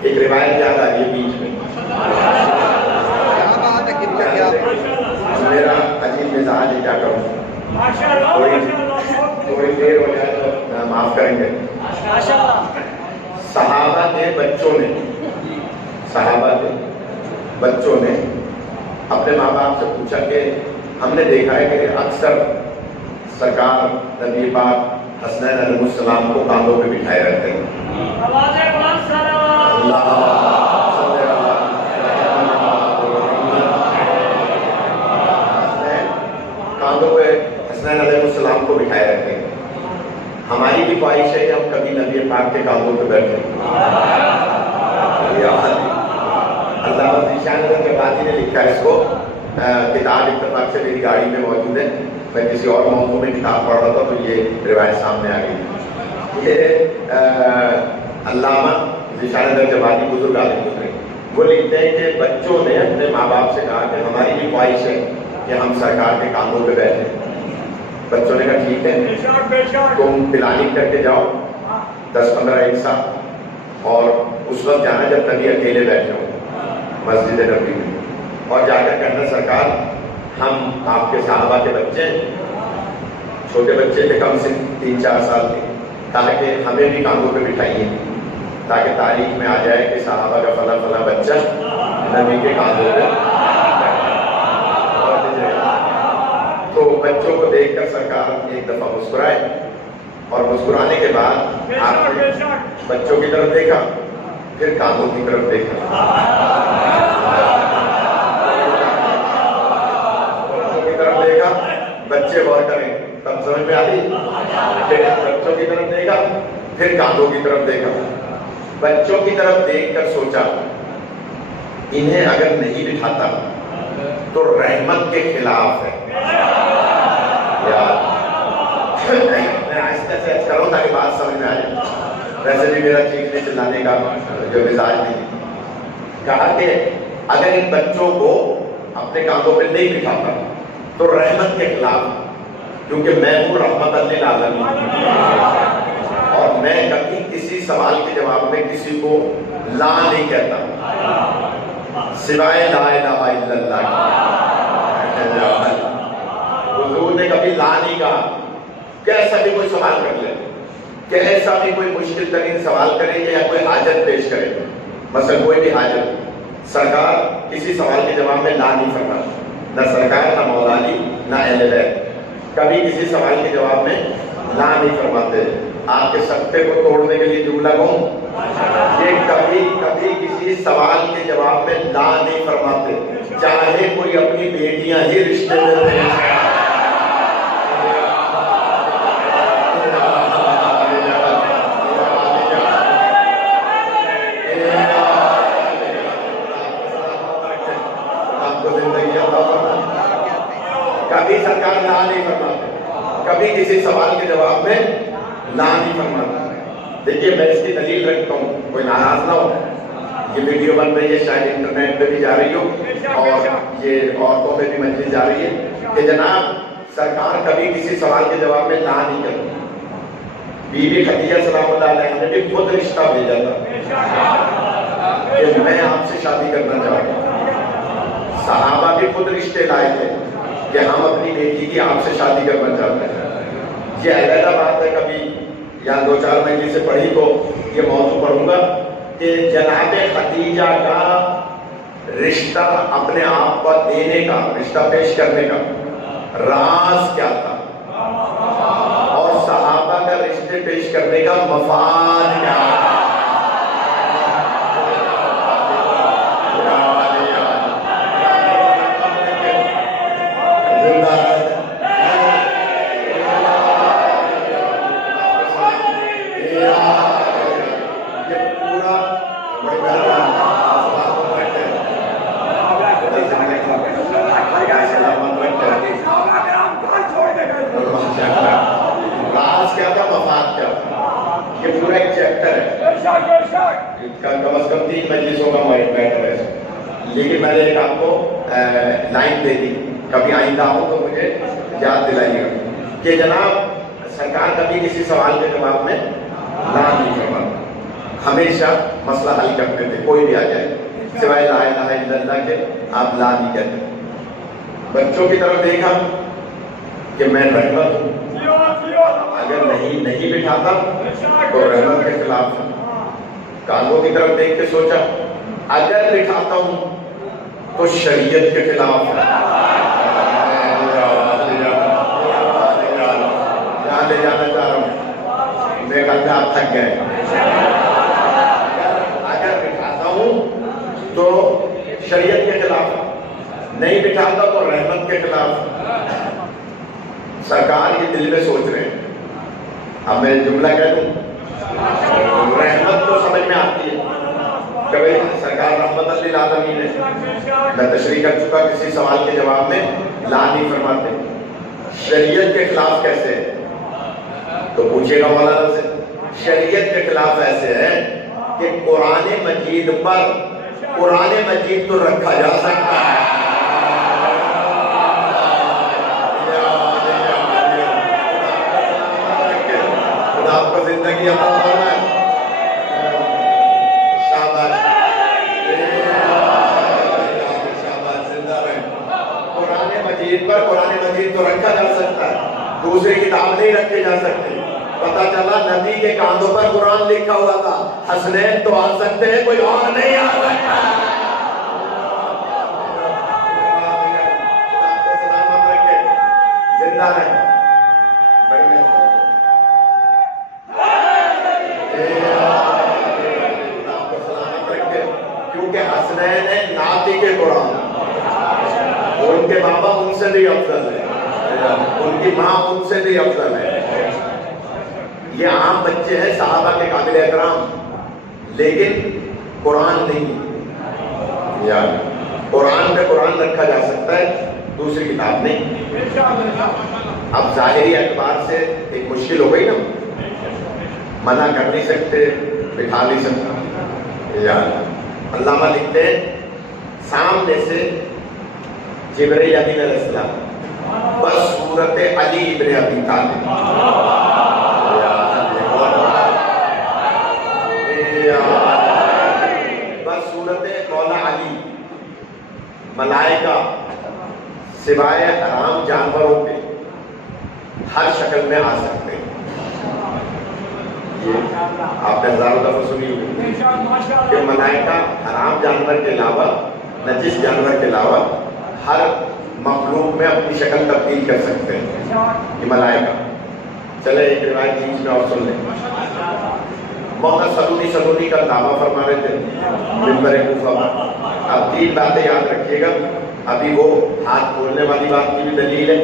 ایک روایت یاد آ رہی ہے بیچ میں. میرا عجیب مزاج ہے، کیا کروں، تھوڑی دیر ہو جائے تو معاف کریں گے. صحابہ کے بچوں نے اپنے ماں باپ سے پوچھا کہ ہم نے دیکھا ہے کہ اکثر سرکار نبی پاک حسنین علیہ السلام کو کاندھوں پہ بٹھائے رہتے ہیں. کاندھوں پہ حسنین علیہ السلام کو بٹھائے رہتے ہیں. ہماری بھی خواہش ہے کہ ہم کبھی نبی پاک کے کاندھوں پہ بیٹھیں. علامہ ذیشان الجواتی نے لکھا ہے اس کو، کتاب اتفاق سے میری گاڑی میں موجود ہے. میں کسی اور موضوع میں کتاب پڑھ رہا تھا تو یہ روایت سامنے آ گئی. یہ علامہ ذیشان الجواتی بزرگ عالم گزرے، وہ لکھتے ہیں کہ بچوں نے اپنے ماں باپ سے کہا کہ ہماری بھی خواہش ہے کہ ہم سرکار کے کاندھوں پہ بیٹھیں. بچوں نے کہا ٹھیک ہے، تم پلاننگ کر کے جاؤ 10-15 ایک ساتھ، اور اس وقت جانا جب نبی اکیلے بیٹھے ہوں مسجد نبی میں، اور جا کر کہنا سرکار ہم آپ کے صحابہ کے بچے، چھوٹے بچے تھے، کم سے 3-4 سال کے، تاکہ ہمیں بھی کاندھوں پہ بٹھائیے، تاکہ تاریخ میں آ جائے کہ صحابہ کا فلاں فلاں بچہ نبی کے کاندھوں پہ. تو بچوں کو دیکھ کر سرکار ایک دفعہ مسکرائے، اور مسکرانے کے بعد آپ نے بچوں کی طرف دیکھا، پھر کاندھوں کی طرف دیکھا. بچوں کی طرف دیکھا، بچے غور کریں تب سمجھ میں آئی. پھر بچوں کی طرف دیکھا، پھر کاندھوں کی طرف دیکھا. بچوں کی طرف دیکھ کر سوچا انہیں اگر نہیں بٹھاتا تو رحمت کے خلاف ہے. میں آہستہ سے کروں تاکہ بات سمجھ میں آ جائے. ویسے بھی میرا چیخنے چلانے کا جو مزاج نہیں. کہا کہ اگر ان بچوں کو اپنے کاندھوں پہ نہیں بٹھاتا تو رحمت کے خلاف، کیونکہ میں ہوں رحمت للعالمین، اور میں کبھی کسی سوال کے جواب میں کسی کو لا نہیں کہتا سوائے لا الہ الا اللہ. حضور نے کبھی لا نہیں کہا. کیسا بھی کوئی سوال کر لے، کیسا بھی کوئی مشکل ترین سوال کرے یا کوئی حاجت پیش کرے، مثلا کوئی بھی حاجت، سرکار کسی سوال کے جواب میں لا نہیں فرماتا. نہ سرکار، نہ مولا علی، نہ اہل بیت کبھی کسی سوال کے جواب میں لا نہیں فرماتے. آپ کے سکتے کو توڑنے کے لیے جملہ کہوں، یہ کبھی کسی سوال کے جواب میں لا نہیں فرماتے، چاہے کوئی اپنی بیٹیاں ہی رشتے میں رہے. کبھی سرکار لا نہیں فرماتے، کبھی کسی سوال کے جواب میں لا نہیں فرماتا. دیکھیے میں اس کی دلیل رکھتا ہوں، کوئی ناراض نہ ہو. یہ ویڈیو بن رہی ہے، شاید انٹرنیٹ پہ بھی جا رہی ہو، اور یہ عورتوں میں بھی مجلس جا رہی ہے کہ جناب سرکار کبھی کسی سوال کے جواب میں لا نہیں کرتی. بی بی خدیجہ سلام اللہ علیہا نے بھی خود رشتہ بھیجا تھا کہ میں آپ سے شادی کرنا چاہتا ہوں. صحابہ بھی خود رشتے لائے تھے کہ ہم اپنی بیٹی کی آپ سے شادی کرنا چاہتے ہیں. یہ علیحدہ بات ہے, کبھی یا 2-4 مہینے سے پڑھی تو یہ موضوع پڑھوں گا کہ جناب خدیجہ کا رشتہ اپنے آپ کو دینے کا, رشتہ پیش کرنے کا راز کیا تھا, اور صحابہ کا رشتے پیش کرنے کا مفاد کیا تھا. کم از کم 3 مجلسوں کا میٹر ہے, لیکن میں نے ایک آپ کو لائن دے دی, کبھی آئندہ ہوں تو مجھے یاد دلائیے گا کہ جناب سرکار کبھی کسی سوال کے جواب میں لا نہیں فرماتے, ہمیشہ مسئلہ حل کرتے تھے. کوئی بھی آ جائے سوائے لا الہ الا اللہ کے آپ لا نہیں کہتے. بچوں کی طرف دیکھا کہ میں رحمت ہوں, اگر نہیں بٹھاتا تو رحمت کے خلاف ہوں. کانگوں کی طرف دیکھ کے سوچا اگر بٹھاتا ہوں تو شریعت کے خلاف ہے. جہاں لے جانا چاہ رہا ہوں, میرے خیال میں آپ تھک گئے. اگر بٹھاتا ہوں تو شریعت کے خلاف, نہیں بٹھاتا تو رحمت کے خلاف. سرکار یہ دل میں سوچ رہے ہیں. اب میں جملہ کہہ دوں, رحمت تو سمجھ میں آتی ہے کہ بھئی سرکار رحمت للعالمین ہے, میں تشریح کر چکا, کسی سوال کے جواب میں لا نہیں فرماتے. شریعت کے خلاف کیسے ہے تو پوچھے گا مولانا سے. شریعت کے خلاف ایسے ہے کہ قرآن مجید پر قرآن مجید تو رکھا جا سکتا ہے, آپ کو زندگی عطا فرمائے. شاباش شاباش, زندہ رہے. قرآن مجید پر قرآن مجید تو رکھا جا سکتا ہے, دوسری کتاب نہیں رکھی جا سکتی. پتہ چلا نبی کے کاندھوں پر قرآن لکھا ہوا تھا, حسنین تو آ سکتے ہیں, کوئی اور نہیں آ سکتا. سلامت رکھے, زندہ رہے. حسنین ہے ناطق قرآن, ان کے بابا ان سے بھی افضل ہے, ان کی ماں ان سے بھی افضل ہے. یہ عام بچے ہیں صحابہ کے قابل احترام, لیکن قرآن نہیں. یار قرآن پہ قرآن رکھا جا سکتا ہے, دوسری کتاب نہیں. اب ظاہری اعتبار سے ایک مشکل ہو گئی نا, منع کر نہیں سکتے, بٹھا نہیں سکتے. یار علامہ لکھتے ہیں سامنے سے جبرائیل امین علیہ السلام بس صورت علی ابن ابی طالب, بس صورت مولا علی, ملائکہ سوائے حرام جانوروں کے ہر شکل میں آ سکتے ہیں. آپ نے ہزاروں دفعہ سنی ہوئی کہ ملائکہ حرام جانور کے علاوہ, نجس جانور کے علاوہ ہر مخلوق میں اپنی شکل تبدیل کر سکتے ہیں یہ ملائکہ. چلے ایک روایت بیچ میں اور سن لیں. مولانا سلونی کا دعویٰ فرما رہے تھے منبر کوفہ پر. اب 3 باتیں یاد رکھیے گا, ابھی وہ ہاتھ کھولنے والی بات کی بھی دلیل ہے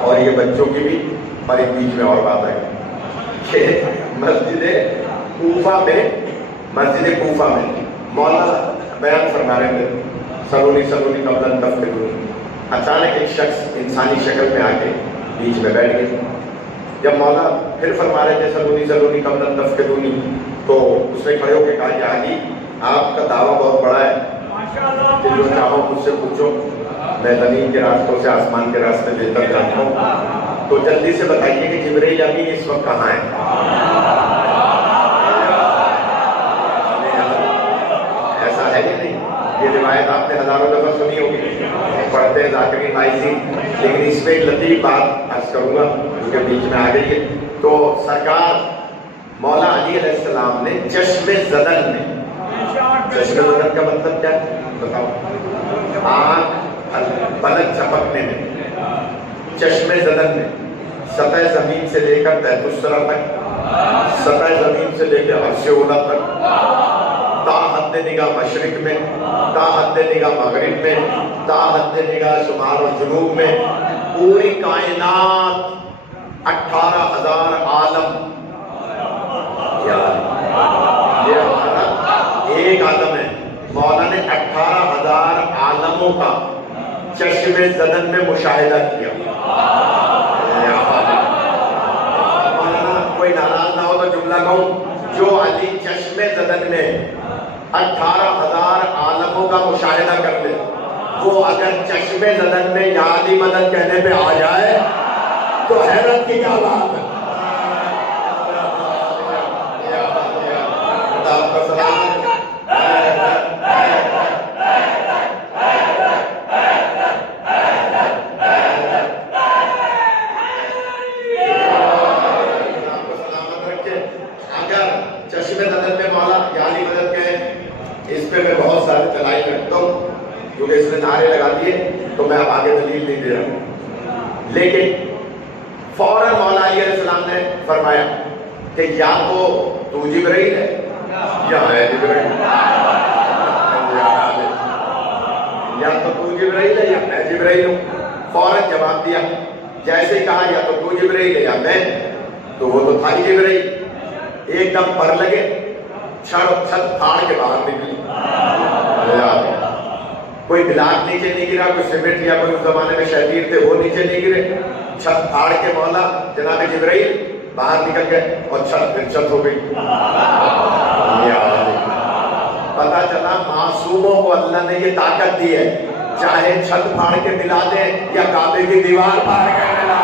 اور یہ بچوں کی بھی, اور ایک بیچ میں اور بات ہے کہ مسجد کوفہ میں مولانا بیان فرما رہے تھے سلونی قبل تفتقونی. اچانک ایک شخص انسانی شکل میں آ کے بیچ میں بیٹھ گئے. جب مولا پھر فرما رہے تھے سلونی قبل تفتقونی, تو اس نے کھڑے ہو کے کہا کہ علی آپ کا دعویٰ بہت بڑا ہے کہ جو چاہو مجھ سے پوچھو, میں زمین کے راستوں سے آسمان کے راستے بہتر جانتا ہوں, تو جلدی سے بتائیے کہ جبرائیل امین اس وقت کہاں ہے. ایسا ہے کہ نہیں, یہ روایت آیت آپ نے ہزاروں دفعہ سنی ہوگی، پڑھتے ہیں ذاکرین مائزی، لیکن اس میں ایک لطیف بات عرض کروں گا جو کہ بیچ میں آ گئی ہے۔ تو سرکار مولا علی علیہ السلام نے چشم زدن میں، چشم زدن کا مطلب کیا ہے بتاؤ؟ آنکھ پلک جھپکنے میں، چشم زدن میں سطح زمین سے لے کر تحت الثری تک، سطح زمین سے لے کے عرش اولی تک، تا حد نگاہ مشرق میں، تا حد نگاہ مغرب میں، تا حد نگاہ شمال اور جنوب میں، پوری کائنات 18,000 عالم، یہ ہمارا ایک عالم ہے۔ مولا نے 18,000 عالموں کا چشم زدن میں مشاہدہ کیا۔ کوئی ناراض نہ ہو تو جملہ کہوں، جو علی چشم زدن میں 18,000 عالموں کا مشاہدہ کر لے، وہ اگر چشم زدن میں یا علی مدد کہنے پہ آ جائے تو حیرت کی کیا بات ہے۔ میں بہت سارے دلائل رکھتا ہوں کیونکہ اس نے نعرے لگا دیے تو میں اب آگے دلیل نہیں دے رہا، لیکن فوراً مولا علی علیہ السلام نے فرمایا کہ یا تو جبرائیل ہے یا میں جبرائیل، یا تو جبرائیل ہے یا میں جبرائیل ہوں۔ فوراً جواب دیا، جیسے ہی کہا یا تو جبرائیل ہے یا میں، تو وہ تو تھا ہی جبرائیل۔ ایک دم پر لگے، چھت پھاڑ کے باہر نکلی، کوئی بلاک نیچے نہیں گرا، کوئی سیمنٹ یا کوئی اس زمانے میں شہدیر تھے وہ نیچے نہیں گرے، چھت پھاڑ کے مولا جناب جبرائیل باہر نکل گئے اور چھت پھر چھت ہو گئی۔ پتا چلا معصوموں کو اللہ نے یہ طاقت دی ہے، چاہے چھت پھاڑ کے ملا دے یا کعبے کی دیوار پھاڑ کے ملا۔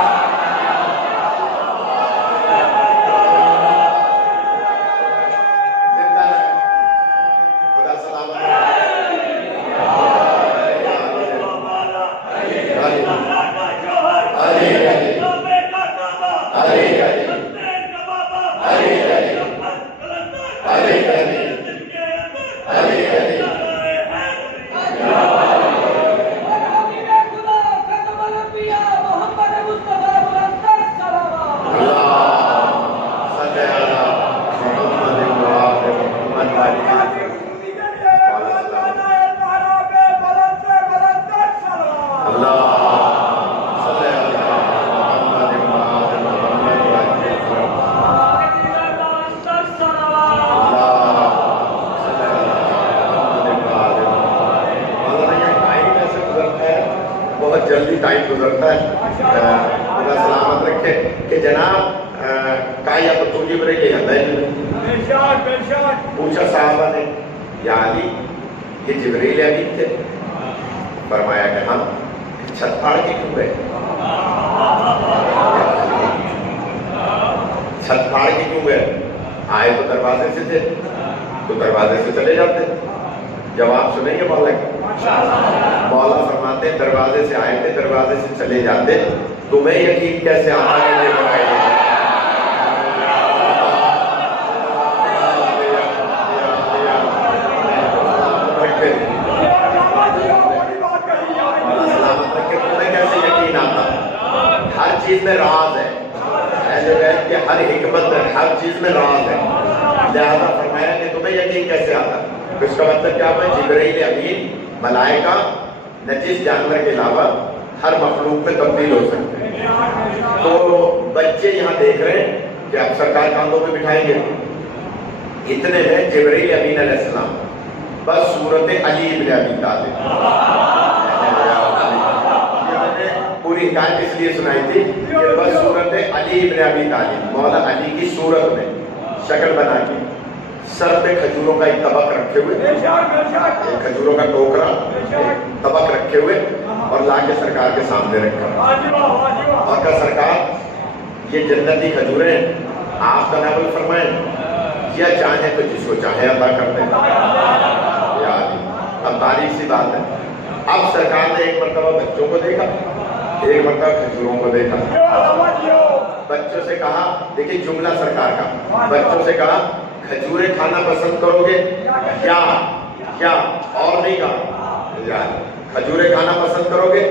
جلدی ٹائم گزرتا ہے، خدا سلامت رکھے کہ جناب کہا یا تو جبرائیل ہے یا میں۔ پوچھا صحابہ نے یا علی یہ جبرائیل امین تھے؟ فرمایا کہ ہاں۔ چھت پھاڑ کے کیوں گئے؟ چھت پھاڑ کے کیوں گئے؟ آئے تو دروازے سے تھے تو دروازے سے چلے جاتے۔ جواب سنیں گے مولا کا؟ مولا فرماتے ہیں دروازے سے آئے تھے دروازے سے چلے جاتے، تمہیں یقین کیسے آتا ہے یہ بتائیے۔ سلامت رکھے، تمہیں کیسے یقین آتا؟ ہر چیز میں راز ہے، اہل بیت کے ہر حکمت ہر چیز میں راز ہے، لہذا فرمایا کہ تمہیں یقین کیسے آتا؟ اس کا مطلب کیا ہے؟ جبرائیل امین ملائکہ نجس جانور کے علاوہ ہر مخلوق میں تبدیل ہو سکتے ہیں۔ تو بچے یہاں دیکھ رہے ہیں کہ اب سرکار کاندھوں پہ بٹھائیں گے، اتنے میں جبرائیل امین علیہ السلام بس صورت علی ابن ابی طالب، پوری حکایت اس لیے سنائی تھی کہ بس صورت علی ابن ابی طالب، مولا علی کی صورت میں شکل بنا کے سر پہ کھجوروں کا ایک طبق رکھے ہوئے، ایک کھجوروں کا ٹوکرا طبق رکھے ہوئے اور لا کے سرکار کے سامنے رکھا اور کہا سرکار یہ جنتی کھجوریں آپ کا نام فرمائیں، یا چاہیں تو جس کو چاہے عطا کر دیں۔ اب باریک سی بات ہے، اب سرکار نے ایک مرتبہ بچوں کو دیکھا، ایک مرتبہ کھجوروں کو دیکھا، بچوں سے کہا، دیکھیں جملہ سرکار کا، بچوں سے کہا کھجوریں کھانا پسند کرو گے یا اور نہیں کہا، یا کھجوریں کھانا پسند کرو گے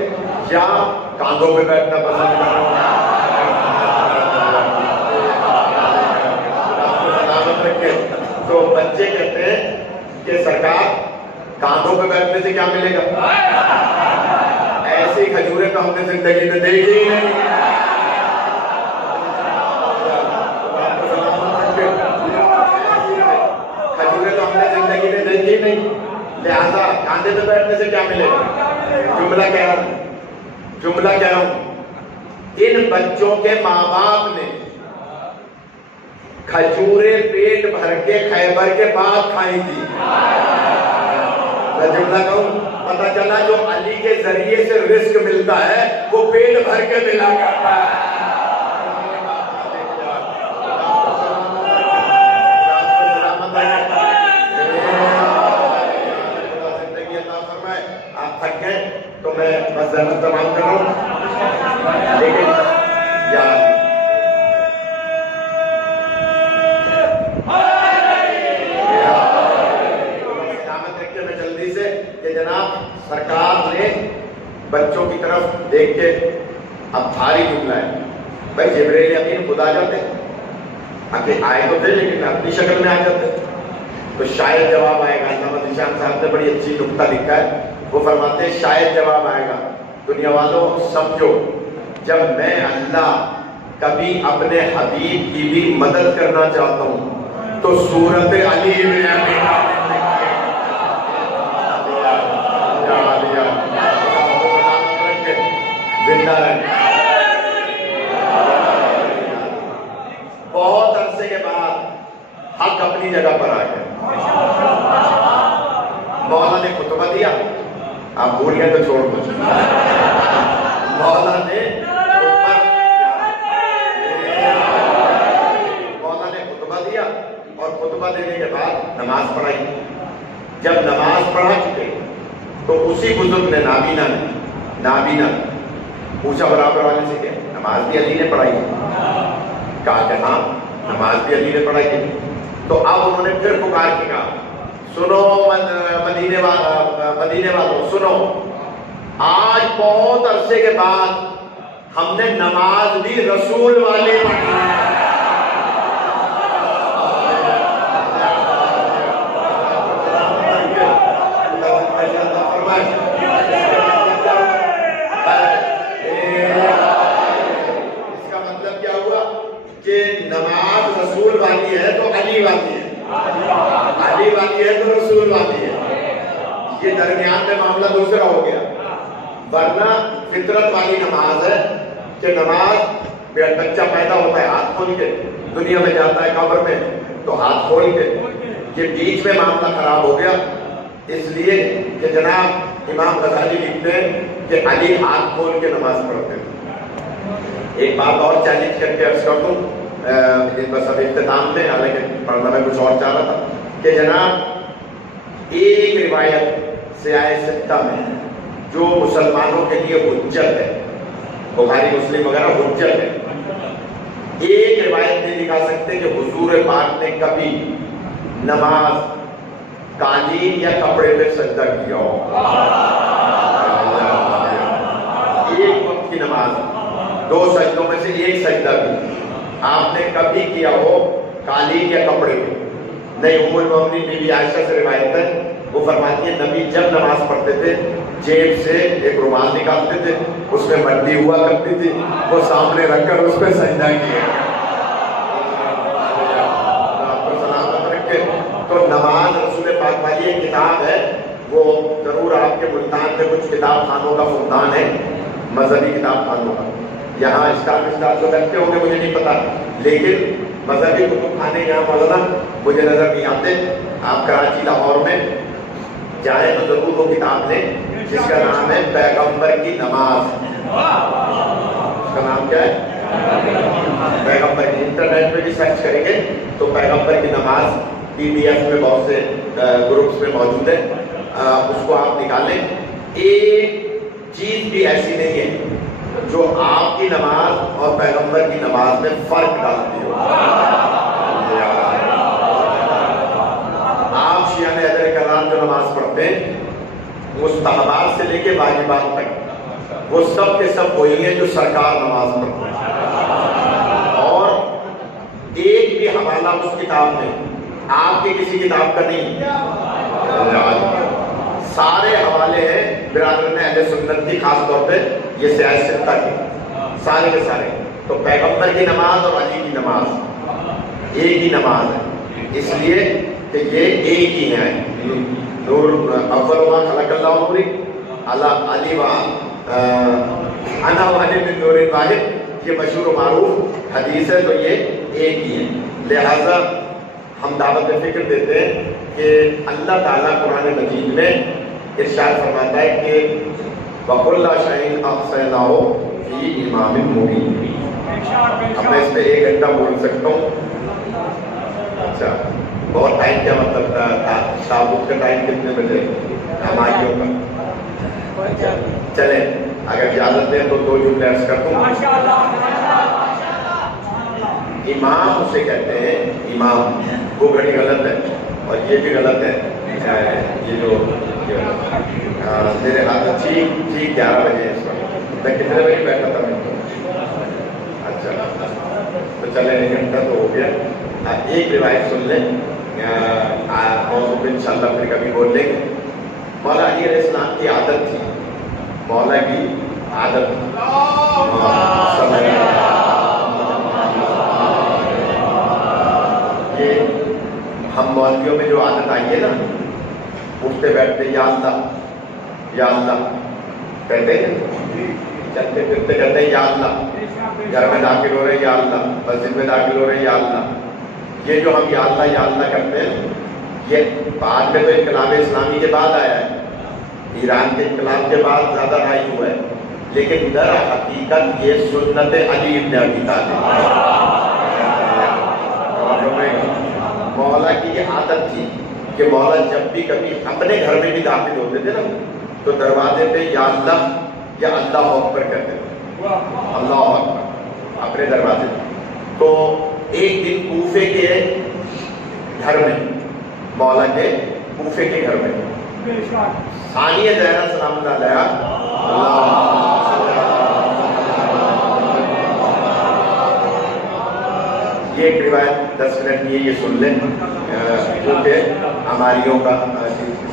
یا کاندھوں پہ بیٹھنا پسند کرو گے؟ سلامت رکھے۔ تو بچے کہتے ہیں کہ سرکار کاندھوں پہ بیٹھنے سے کیا ملے گا؟ ایسی کھجوریں تو ہم نے زندگی میں دیکھی ہی نہیں۔ کھجوریں تو ہم نے زندگی میں دیکھی ہی نہیں، لہذا کاندھے پہ بیٹھنے سے کیا ملے گا؟ جملہ کہہ رہا ہوں، ان بچوں کے ماں باپ نے کھجوریں پیٹ بھر کے خیبر کے بعد کھائی تھی۔ میں جملہ کہوں، پتہ چلا جو علی کے ذریعے سے رزق ملتا ہے وہ پیٹ بھر کے ملا کرتا ہے۔ زندگی عطا فرمائے۔ آپ تھک گئے تو میں بس زحمت تمام کر رہا ہوں، لیکن یاد جناب سرکار نے بچوں کی طرف دیکھ کے، اب بھاری جملہ ہے بھائی، جبرائیل امین خود آ جاتے آگے، آئے تو تھے لیکن اپنی شکل میں آ جاتے تو شاید جواب آئے گا۔ علامہ ذیشان صاحب نے بڑی اچھی نکتہ لکھا ہے، وہ فرماتے ہیں شاید جواب آئے گا، دنیا والوں سمجھو جب میں اللہ کبھی اپنے حبیب کی بھی مدد کرنا چاہتا ہوں تو سورت علی ابن ابی طالب بہت عرصے کے بعد حق اپنی جگہ پر آ گیا۔ مولا نے خطبہ دیا، آپ بھول گئے تو چھوڑ دو، مولا نے خطبہ دیا اور خطبہ دینے کے بعد نماز پڑھائی۔ جب نماز پڑھا چکے تو اسی بزرگ نے نابینا پوچھا برابر والے سے کہ نماز بھی علی نے پڑھائی؟ کہا کہ ہاں نماز بھی علی نے پڑھائی ہے۔ تو اب انہوں نے پھر پکار کے کہا سنو مدینے والوں سنو، آج بہت عرصے کے بعد ہم نے نماز بھی رسول والے پڑھی۔ نماز رسول والی ہے تو علی والی ہے، علی والی ہے تو رسول والی ہے۔ یہ درمیان میں معاملہ دوسرا ہو گیا، ورنہ فطرت والی نماز ہے کہ نماز بچہ پیدا ہوتا ہے ہاتھ کھول کے، دنیا میں جاتا ہے قبر میں تو ہاتھ کھول کے۔ یہ بیچ میں معاملہ خراب ہو گیا اس لیے کہ جناب امام غزالی لکھتے ہیں کہ علی ہاتھ کھول کے نماز پڑھتے تھے۔ ایک بات اور چیلنج کر کے عرض کر دوں بس اب اختتام میں، حالانکہ پڑھنا میں کچھ اور چاہ رہا تھا کہ جناب ایک روایت سیاہ ستہ میں جو مسلمانوں کے لیے حجت ہے، بخاری مسلم وغیرہ حجت ہے، ایک روایت نہیں دکھا سکتے کہ حضور پاک نے کبھی نماز قالین یا کپڑے پہ سجدہ کیا ہو۔ ایک وقت کی نماز، دو سجدوں میں سے ایک سجدہ بھی آپ نے کبھی کیا ہو قالین یا کپڑے پہ نہیں۔ ام المؤمنین بی بی عائشہ سے روایت ہے، وہ فرماتی ہے نبی جب نماز پڑھتے تھے جیب سے ایک رومال نکالتے تھے، اس میں مٹی ہوا کرتی تھی، وہ سامنے رکھ کر اس پہ سجدہ کیا۔ آپ کو سلامت رکھے۔ تو نماز رسول پاک والی ایک کتاب ہے، وہ ضرور آپ کے ملتان میں کچھ کتاب خانوں کا فقدان ہے، مذہبی کتاب خانوں کا، یہاں اسٹال تو رکھتے ہوں گے مجھے نہیں پتا، لیکن مذہبی کتب خانے یہاں مولانا مجھے نظر نہیں آتے۔ آپ کراچی لاہور میں جائیں تو ضرور وہ کتاب لیں جس کا نام ہے پیغمبر کی نماز۔ اس کا نام کیا ہے؟ پیغمبر کی۔ انٹرنیٹ پہ بھی سرچ کریں گے تو پیغمبر کی نماز PDF میں بہت سے گروپس میں موجود ہے، اس کو آپ نکالیں. ایک چیز بھی ایسی نہیں ہے جو آپ کی نماز اور پیغمبر کی نماز میں فرق ڈالتی ہو. آپ شیعہ حیدر کرام جو نماز پڑھتے ہیں مستحبات سے لے کے واجبات تک وہ سب کے سب وہی ہیں جو سرکار نماز پڑھتے ہیں. اور ایک بھی حوالہ اس کتاب میں آپ کی کسی کتاب کا نہیں. سارے حوالے ہیں برادران اہل سنت کی، خاص طور پہ یہ سیاہ ستہ کے سارے کے سارے. تو پیغمبر کی نماز اور علی کی نماز ایک ہی نماز ہے، اس لیے کہ یہ ایک ہی ہے. نور اول ما خلق اللہ نوری علی و انا علی من نور واحد، یہ مشہور و معروف حدیث ہے. تو یہ ایک ہی ہے. لہذا ہم دعوت فکر دیتے ہیں کہ اللہ تعالیٰ قرآن مجید میں ارشاد فرماتا ہے کہ وَقُلَّ شَيْءٍ أَحْصَيْنَاهُ فِي إِمَامٍ مُبِينٍ. اب میں اس پہ 1 گھنٹہ بول سکتا ہوں. اچھا بہت ٹائم کیا مطلب تھا؟ تابوت کا ٹائم کتنے بجے ہماریوں کا؟ چلیں اگر اجازت دیں تو 2 جملے عرض کرتا ہوں. امام اسے کہتے ہیں، امام وہ گھڑی غلط ہے اور یہ بھی غلط ہے. یہ جو میرے ہاتھ ٹھیک 11 بجے ہے اس وقت. میں کتنے بجے بیٹھا تھا؟ اچھا تو چلیں 1 گھنٹہ تو ہو گیا. ایک روایت سن لیں اور انشاءاللہ پھر کبھی بول لیں گے. مولا علی علیہ السلام کی عادت تھی، مولا کی عادت یہ ہم مولویوں میں جو عادت آئی ہے نا، اٹھتے بیٹھتے یا اللہ کہتے ہیں، چلتے پھرتے کہتے ہیں یا اللہ، گھر میں داخل ہو رہے یا اللہ، مسجد میں داخل ہو رہے یا اللہ. یہ جو ہم یا اللہ کرتے ہیں یہ بعد میں تو انقلاب اسلامی کے بعد آیا ہے، ایران کے انقلاب کے بعد زیادہ رائج ہوا ہے، لیکن در حقیقت یہ سنت علی ابن ابی طالب. مولا کی یہ عادت تھی کہ مولا جب بھی کبھی اپنے گھر میں بھی داخل ہوتے تھے نا تو دروازے پہ یا اللہ اکبر کہتے تھے، اللہ اکبر اپنے دروازے پہ. تو ایک دن کوفے کے گھر میں، مولا کے کوفے کے گھر میں ثانیہ زہرا سلام اللہ علیہا یہ ایک روایت 10 منٹ کی ہے، یہ سن لیں کیونکہ ہماریوں کا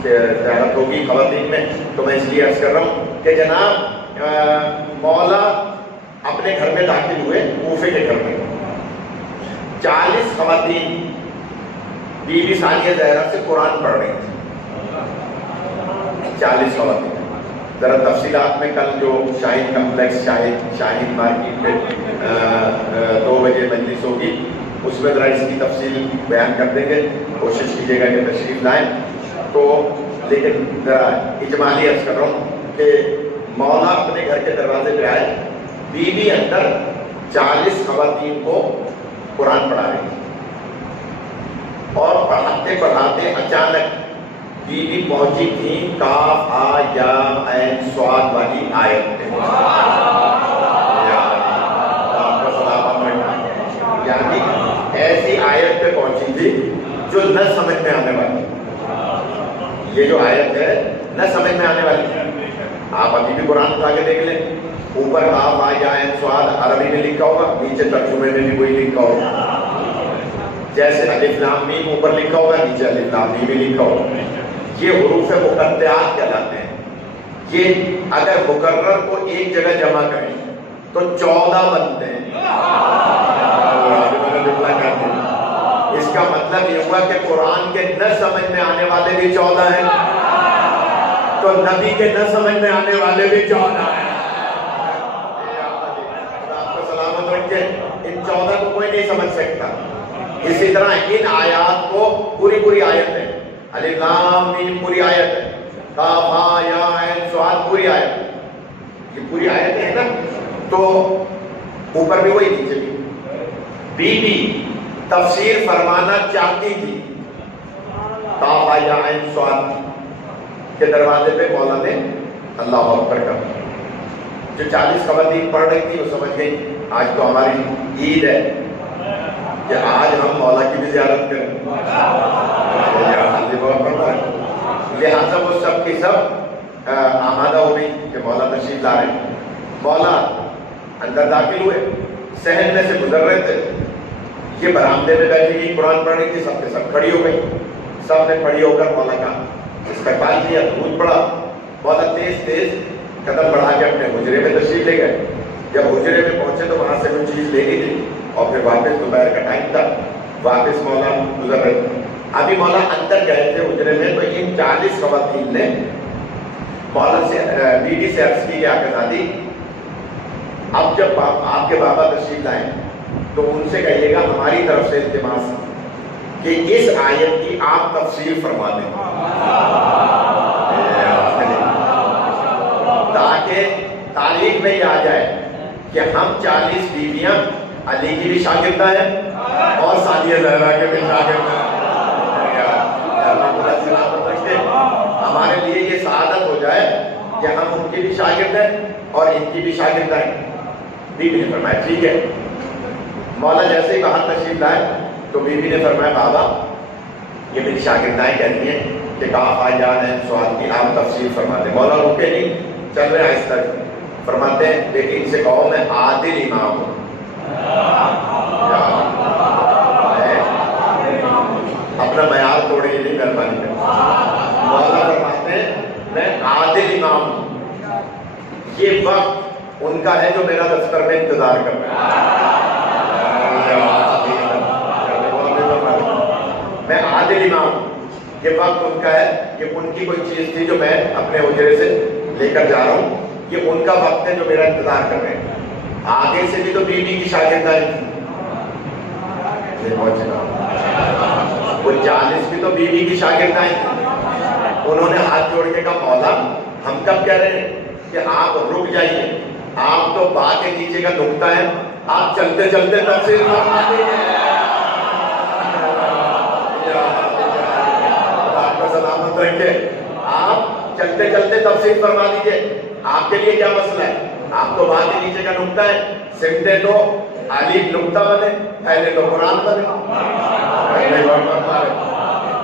زیارت ہوگی خواتین میں. تو میں اس لیے عرض کر رہا ہوں کہ جناب مولا اپنے گھر میں داخل ہوئے، کوفے کے گھر میں. 40 خواتین بی بی ثانیہ زہرا سے قرآن پڑھ رہی تھی. 40 خواتین. ذرا تفصیلات میں کل جو شاہین کمپلیکس شاہین مارکیٹ پہ 2 بجے مجلس ہوگی، اس میں ذرا اس کی تفصیل بیان کر دیں گے. کوشش کیجیے گا کہ تشریف لائیں. تو لیکن ذرا اجمالی عرض کر رہا ہوں کہ مولا اپنے گھر کے دروازے پہ آئے، بی بی اندر 40 خواتین کو قرآن پڑھا رہی تھی. اور پڑھاتے پڑھاتے اچانک بی بی پہنچی تھی کاف ہا یا عین صاد والی آیت پہ. یعنی ایسی آیت پہ پہنچی تھی جو نہ سمجھ میں آنے والی. یہ جو آیت ہے نہ سمجھ میں آنے والی. آپ ابھی بھی قرآن اٹھا کے دیکھ لیں، اوپر کاف ہا یا عین صاد عربی میں لکھا ہوگا، نیچے ترجمے میں بھی وہی لکھا ہوگا. جیسے الف لام میم اوپر لکھا ہوگا، نیچے الف لام میم بھی لکھا ہوگا. یہ حروف مقطعات کہلاتے ہیں. یہ اگر مکرر کو ایک جگہ جمع کریں تو 14 بنتے ہیں. اس کا مطلب یہ ہوا کہ قرآن کے نہ سمجھ میں آنے والے بھی 14 ہیں، تو نبی کے نہ سمجھ میں آنے والے بھی 14 ہیں. آپ کو سلامت رکھے. ان 14 کو کوئی نہیں سمجھ سکتا. اسی طرح ان آیات کو پوری آیت ہے، الف لام میم پوری آیت ہے، کاف ہا یا عین صاد پوری آیت ہے. یہ پوری آیت ہے نا. تو اوپر بھی وہی نیچے بھی. بی بی تفسیر فرمانا چاہتی تھی کاف ہا یا عین صاد، کہ دروازے پہ مولا نے اللہ اکبر کہا. جو 40 خواتین پڑھ رہی تھی وہ سمجھ گئی آج تو ہماری عید ہے کہ آج ہم مولا کی بھی زیارت کریں. لہٰذا وہ سب کی سب آمادہ ہو گئی کہ مولا تشریف لا رہے ہیں. مولا اندر داخل ہوئے, صحن میں سے گزر رہے تھے, یہ برآمدے میں بیٹھی ہوئی قرآن پڑھ رہی تھی, سب کے سب کھڑی ہو گئی. سب نے کھڑی ہو کر مولا کا استقبال کیا, درود پڑھا. مولا تیز تیز قدم بڑھا کے اپنے حجرے میں تشریف لے گئے. جب حجرے میں پہنچے تو وہاں سے کوئی چیز لینی تھی اور پھر واپس دوپہر کا ٹائم تھا, واپس مولا گزر رہے تھے. ابھی مولا اندر گئے تھے حجرے میں تو ان 40 خواتین نے مولا سے بی بی سے عرض کی کہ آقا زادی اب جب آپ کے بابا تشریف لائیں تو ان سے کہیے گا ہماری طرف سے التماس کہ اس آیت کی آپ تفسیر فرما دیں تاکہ تاریخ میں یہ آ جائے کہ ہم 40 بیویاں علی کی بھی شاگردہ ہیں اور ثانیہ زہرا کے بھی شاگردہ ہیں. ہمارے لیے یہ سعادت ہو جائے کہ ہم ان کی بھی شاگرد ہیں اور ان کی بھی شاگردہ ہیں. بی بی نے فرمایا ٹھیک ہے. مولا جیسے ہی باہر تشریف لائے تو بی بی نے فرمایا بابا یہ میری شاگردائیں کہتی ہیں کہ کہا جان ہے سوال کی آپ تفسیر فرما دیں. مولا رکے نہیں, چل رہے آہستہ فرماتے ہیں لیکن ان سے کہو میں عادل امام ہوں. اپنا معیار توڑے یہ نہیں مہربانی کریں. مولا فرماتے ہیں میں عادل امام ہوں, یہ وقت ان کا ہے جو میرا دفتر میں انتظار کر رہا ہے. میں عادل امام ہوں, یہ وقت ان کا ہے, یہ ان کی کوئی چیز تھی جو میں اپنے حجرے سے لے کر جا رہا ہوں, یہ ان کا وقت ہے جو میرا انتظار کر رہے ہیں. آگے سے بھی تو بیوی کی شاگردائیں تھی, وہ 40 بھی تو بیوی کی شاگردائیں تھی. انہوں نے ہاتھ جوڑ کے کہا مولا ہم کب کہہ رہے ہیں کہ آپ رک جائیے, آپ تو با کے نیچے کا نقطہ ہے, آپ چلتے چلتے تفسیر فرما دیجیے. آپ کو سلامت رکھے, آپ چلتے چلتے تفسیر فرما دیجیے. آپ کے لیے کیا مسئلہ ہے, آپ تو با کے نیچے کا نقطہ ہے, سمتے تو علی نقطہ بنے, پہلے تو قرآن بنے.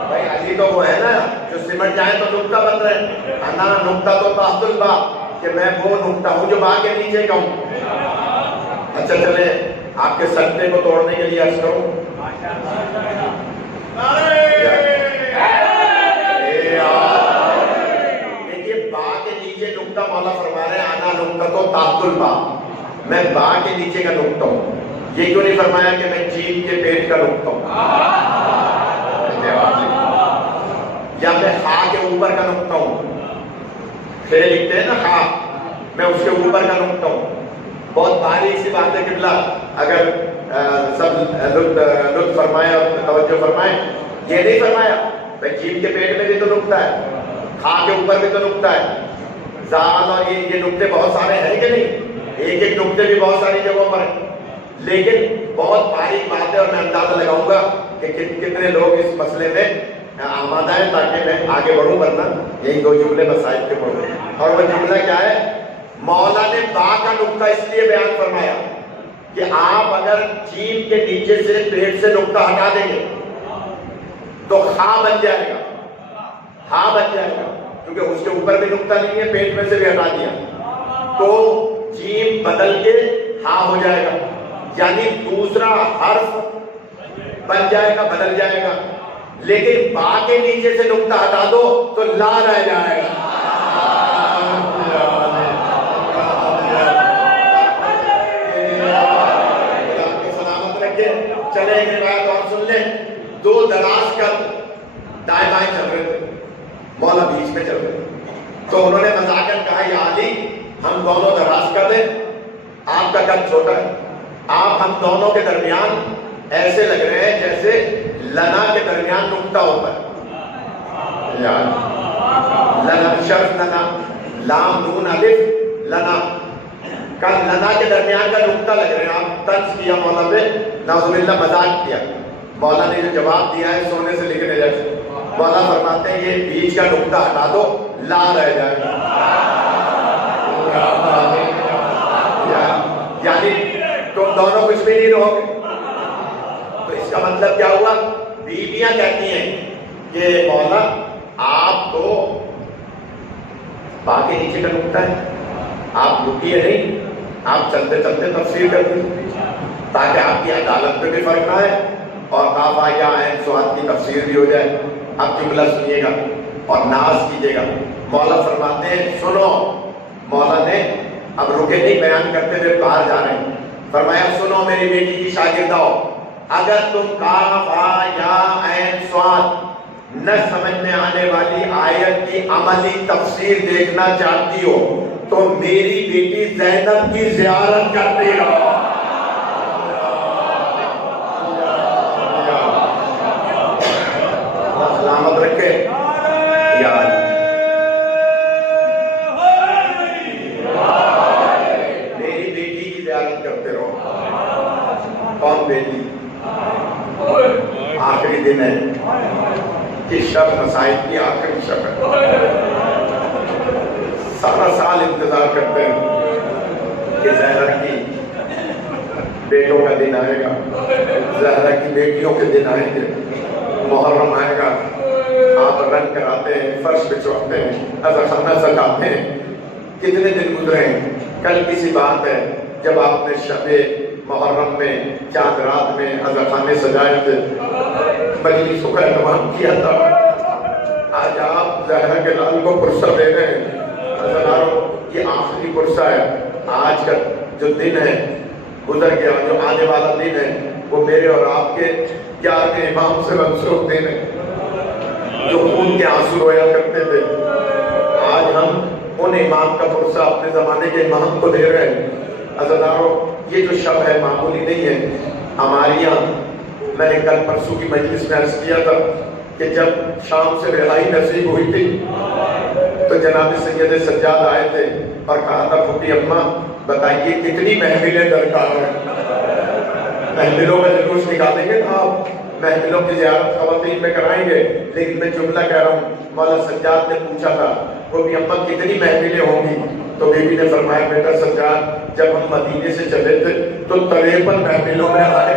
بھائی علی تو وہ ہے نا جو سمٹ جائے تو نقطہ بن رہے ہیں, نقطہ تو تحت البا کہ میں وہ نقطہ ہوں جو با کے نیچے کا ہوں. اچھا چلے آپ کے سکتے کو توڑنے کے لیے عرض کروں. دیکھیے با کے نیچے نقطہ مولا فرما رہے ہیں آنا نقطہ تو تحت البا, میں با کے نیچے کا نقطہ ہوں. یہ کیوں نہیں فرمایا کہ میں جیم کے پیٹ کا نقطہ ہوں, یا میں خا کے اوپر کا نقطہ ہوں. پھر لکھتے ہیں نا خا, میں اس کے اوپر کا نقطہ ہوں. بہت باریک سی بات ہے قبلہ, اگر سب لطف فرمائے اور توجہ فرمائے. یہ نہیں فرمایا بھائی جیم کے پیٹ میں بھی تو نقطہ ہے, خا کے اوپر بھی تو نقطہ ہے, زال اور یہ نقطے بہت سارے ہیں کہ نہیں, ایک ایک نقطے بھی بہت ساری جگہوں پر ہیں. لیکن بہت باریک بات ہے اور میں اندازہ لگاؤں گا کہ کتنے لوگ اس مسئلے میں آمادہ ہیں تاکہ میں آگے بڑھوں, ورنہ یہی 2 جملے مسائل کے پڑھوں. اور وہ جملہ کیا ہے, مولا نے با کا نقطہ اس لیے بیان فرمایا کہ آپ اگر جیم کے نیچے سے پیٹ سے نقطہ ہٹا دیں گے تو خا بن جائے گا, ہا بن جائے گا, کیونکہ اس کے اوپر بھی نقطہ نہیں ہے, پیٹ میں سے بھی ہٹا دیا تو جیم بدل کے ہا ہو جائے گا, یعنی دوسرا حرف بن جائے گا, بدل جائے گا. لیکن با کے نیچے سے نقطہ ہٹا دو تو لا رہ جائے گا. سلامت رکھے. چلے ایک روایت اور سن لیں. 2 دراز کر دائیں بائیں چل رہے تھے, مولا بیچ میں چل رہے تھے, تو انہوں نے مذاکر کہا یا علی ہم دونوں دراز کر دیں, آپ کا قد چھوٹا ہے, آپ ہم دونوں کے درمیان ایسے لگ رہے ہیں جیسے لنا کے درمیان نقطہ ہوتا ہے. لنا شرف لنا, لام نون الف لنا, کل لنا کے درمیان کا نقطہ لگ رہے ہیں. آپ طنز کیا مولا پہ, نعوذ باللہ مذاق کیا. مولا نے جو جواب دیا ہے سونے سے لکھنے جیسے. مولا فرماتے ہیں یہ بیچ کا نقطہ ہٹا دو, لا رہ جائے، یعنی تم دونوں کچھ بھی نہیں رہو گے۔ تو اس کا مطلب کیا ہوا؟ بیویاں کہتی ہیں کہ مولا آپ تو پا کے نیچے کا نکتا ہے، آپ لکیے نہیں، آپ چلتے چلتے تفسیر کر دیں تاکہ آپ کی عدالت پہ بھی فرق نہ ہے اور کعبہ یا عین سواد کی تفسیر بھی ہو جائے۔ اب جملہ سنیے گا اور ناز کیجیے گا۔ مولا فرماتے ہیں سنو، مولا نے اب رکے نہیں، بیان کرتے ہوئے باہر جا رہے ہیں، فرمایا سنو میری بیٹی کی شاگرداؤ، اگر تم کعبہ یا عین سواد نہ سمجھنے آنے والی آیت کی عملی تفسیر دیکھنا چاہتی ہو تو میری بیٹی زینب کی زیارت کرتے رہو۔ سلامت رکھے یاد، میری بیٹی کی زیارت کرتے رہو۔ کون بیٹی؟ آخری دن ہے کہ شب مسائل کی آخری شب ہے، سارا سال انتظار کرتے ہیں کہ زہرا کی بیٹوں کا دن آئے گا، زہرا کی بیٹیوں کے دن آئیں گے، محرم آئے گا، آپ رنگ کراتے ہیں، فرش بچھواتے ہیں، اذخانہ سجاتے ہیں۔ کتنے دن گزرے ہیں؟ کل کسی بات ہے جب آپ نے شب محرم میں چاند رات میں اذخانے سجائے تھے، مجلسوں کا اہتمام کیا تھا، آج آپ زہرا کے لال کو پرسہ دے رہے ہیں۔ حضرارو یہ آخری پرسہ ہے، آج کا جو دن ہے گزر گیا، جو آنے والا دن ہے وہ میرے اور آپ کے 11ویں امام سے منسوب دن ہے جو خون کے آنسو رویا کرتے تھے۔ آج ہم ان امام کا پرسہ اپنے زمانے کے امام کو دے رہے ہیں۔ حضرارو یہ جو شب ہے معمولی نہیں ہے ہماری یہاں۔ میں نے کل پرسوں کی مجلس میں عرض کیا تھا کہ جب شام سے رہائی نصیب ہوئی تھی تو جناب سید سجاد آئے تھے اور کہا تھا پھوپھی اماں بتائیے کتنی محفلیں درکار ہیں؟ محفلوں کا جلوس نکالیں گے نا آپ، محفلوں کی زیارت خواتین میں کرائیں گے، لیکن میں جملہ کہہ رہا ہوں۔ مولا سجاد نے پوچھا تھا پھوپھی اماں کتنی محفلیں ہوں گی؟ تو بیوی نے فرمایا بیٹا سجاد جب ہم مدینے سے چلے تھے تو 53 محفلوں میں آئے۔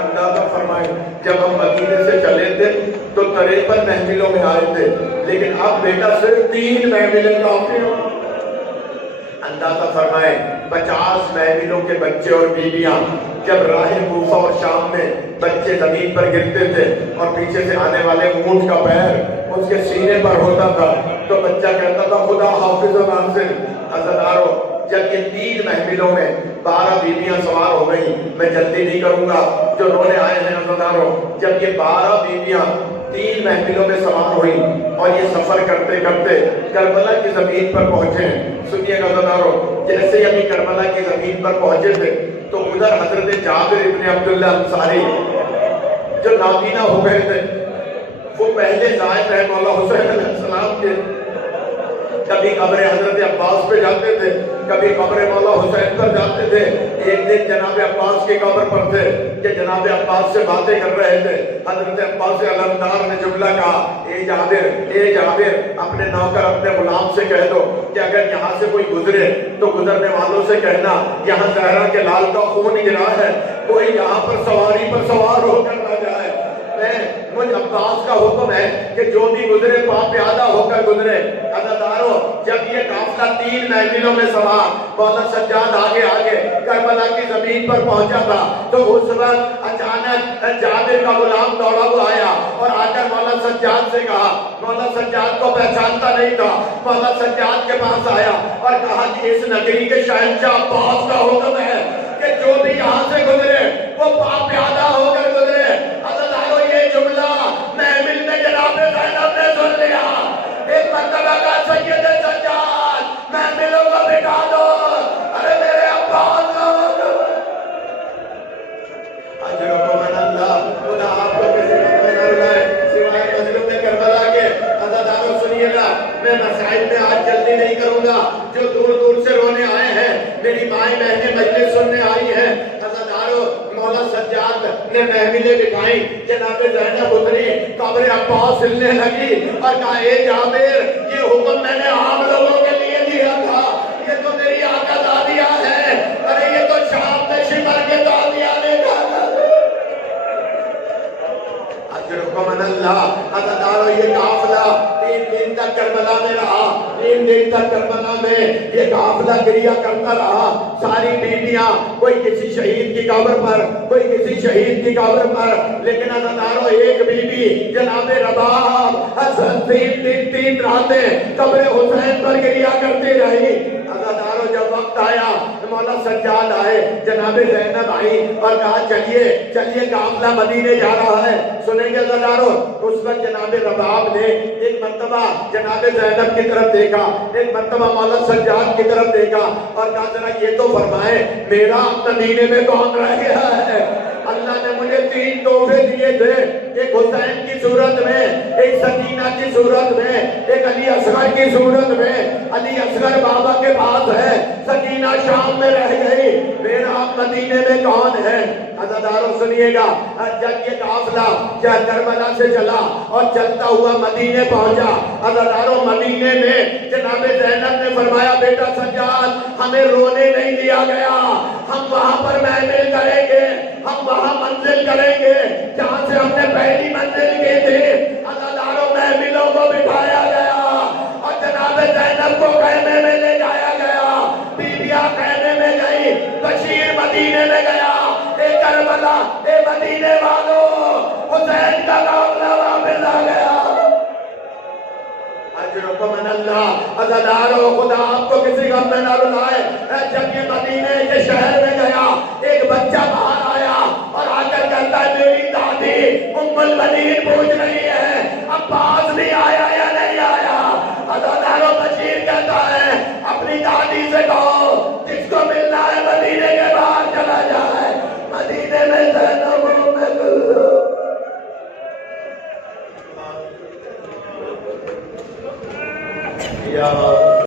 اندازہ فرمائے جب ہم مدینے سے چلے تھے تو 53 محفلوں میں آئے تھے، لیکن اب بیٹا صرف 3 محفلیں کافی ہوں۔ اندازہ فرمائے 50 محفلوں کے بچے اور بیویاں جب راہ کوفہ اور شام میں بچے زمین پر گرتے تھے اور پیچھے سے آنے والے اونٹ کا پیر اس کے سینے پر ہوتا تھا تو بچہ کہتا تھا خدا حافظ و ناصر۔ عزیزارو جب یہ 3 محفلوں میں 12 بیویاں سوار ہو گئی، میں جلدی نہیں کروں گا جو رونے آئے ہیں عزیزارو، جب یہ 12 بیویاں 3 محفلوں میں سوار ہوئی اور یہ سفر کرتے کرتے کربلا کی زمین پر پہنچے ہیں۔ سنیے گا عزیزارو، جیسے ابھی کربلا کی زمین پر پہنچے تھے تو ادھر حضرت جابر ابن عبداللہ انصاری جو نابینا ہو گئے تھے، وہ پہلے زائر رہے مولا حسین علیہ السلام کے، کبھی قبر حضرت عباس پہ جاتے تھے، کبھی قبر مولا حسین پر جاتے تھے۔ ایک دن جناب عباس کی قبر پر تھے کہ جناب عباس سے باتیں کر رہے تھے۔ حضرت عباس علمدار نے جملہ کہا، اے جابر اپنے نوکر اپنے غلام سے کہہ دو کہ اگر یہاں سے کوئی گزرے تو گزرنے والوں سے کہنا یہاں زہرا کے لال کا خون گرا ہے، کوئی یہاں پر سواری پر سوار ہو کر نہ جائے۔ مجھ عباس کا حکم ہے کہ جو بھی گزرے پاپ پیادہ ہو کر گزرے۔ عزیزارو جب یہ قافلہ 3 محفلوں میں سوار مولا سجاد آگے کربلا کی زمین پر پہنچا تھا تو اس وقت اچانک جابر کا غلام دوڑا ہوا آیا اور آ کر مولا سجاد سے کہا، مولا سجاد کو پہچانتا نہیں تھا، مولا سجاد کے پاس آیا اور کہا کہ اس نگری کے شہنشاہ عباس کا حکم ہے کہ جو بھی یہاں سے گزرے وہ پاپ پیادہ ہو کر گزرے۔ عزیزارو یہ جملہ محفل میں جناب زینب نے سن لیا۔ ایک مرتبہ کا سید سجاد محفلوں کو بٹھا دو، ارے میرے عباس اجرکم من اللہ، خدا آپ کو کسی میں نہ رلائے سوائے مظلوم کربلا کے۔ عزیزارو سنیے گا، میں مسائل میں آج جلدی نہیں کروں گا۔ جو دور دور سے رونے آئے ہیں، میری مائیں بہنیں مجلس سننے نے محملیں بٹھائیں، جناب زینب اتری، قبر عباس ہلنے لگی اور کہا اے جابر یہ حکم میں نے عام لوگوں کے لیے دیا تھا، یہ تو میری آقا دادیاں ہیں، ارے یہ تو شام میں شمر کے دادیاں نے کہا اجرکم من اللہ۔ عزادارو یہ قافلہ 3 دن تک کربلا میں رہا، 3 دن تک کربلا میں یہ قافلہ گریہ کرتا رہا، ساری بیویاں کوئی کسی شہید کی قبر پر، کوئی کسی شہید کی قبر پر، لیکن عزادارو ایک بی بی جناب رباب 3 راتیں قبر حسین پر گریہ کرتی رہی۔ عزادارو جب وقت آیا مولا سجاد آئے، جناب زینب آئی اور کہا چلیے قافلہ مدینے جا رہا ہے، سنیں گے عزادارو؟ اس وقت جناب رباب نے ایک مرتبہ جناب زینب کی طرف دیکھا، ایک مرتبہ مولا سجاد کی طرف دیکھا اور کہا ذرا یہ تو فرمائے میرا مدینے میں کون رہ گیا ہے؟ اللہ نے مجھے 3 تحفے دیے تھے، ایک حسین کی صورت میں، ایک سکینہ کی صورت میں، ایک علی اصغر کی صورت میں۔ علی اصغر بابا کے پاس ہے، سکینہ شام میں رہ گئی، میرا مدینے میں کون ہے؟ عزادارو سنیے گا، جب یہ قافلہ کربلا سے چلا اور چلتا ہوا مدینے پہنچا، عزادارو مدینے میں جناب زینب نے فرمایا بیٹا سجاد ہمیں رونے نہیں دیا گیا، ہم وہاں پر محفل کریں گے، ہم وہاں منزل کریں گے جہاں سے ہم نے پہلی منزل کی تھی۔ عزادارو محفلوں کو بٹھایا گیا اور جناب زینب کو خیمے میں لے جایا گیا، بیویاں خیمے میں گئی، بشیر مدینے میں گیا، اے کربلا اے مدینے والوں حسین کا قافلہ واپس آ گیا۔ اجرکم من اللہ۔ عزادارو خدا آپ کو کسی غم میں نہ رلائے، جب یہ مدینے کے شہر میں گیا ایک بچہ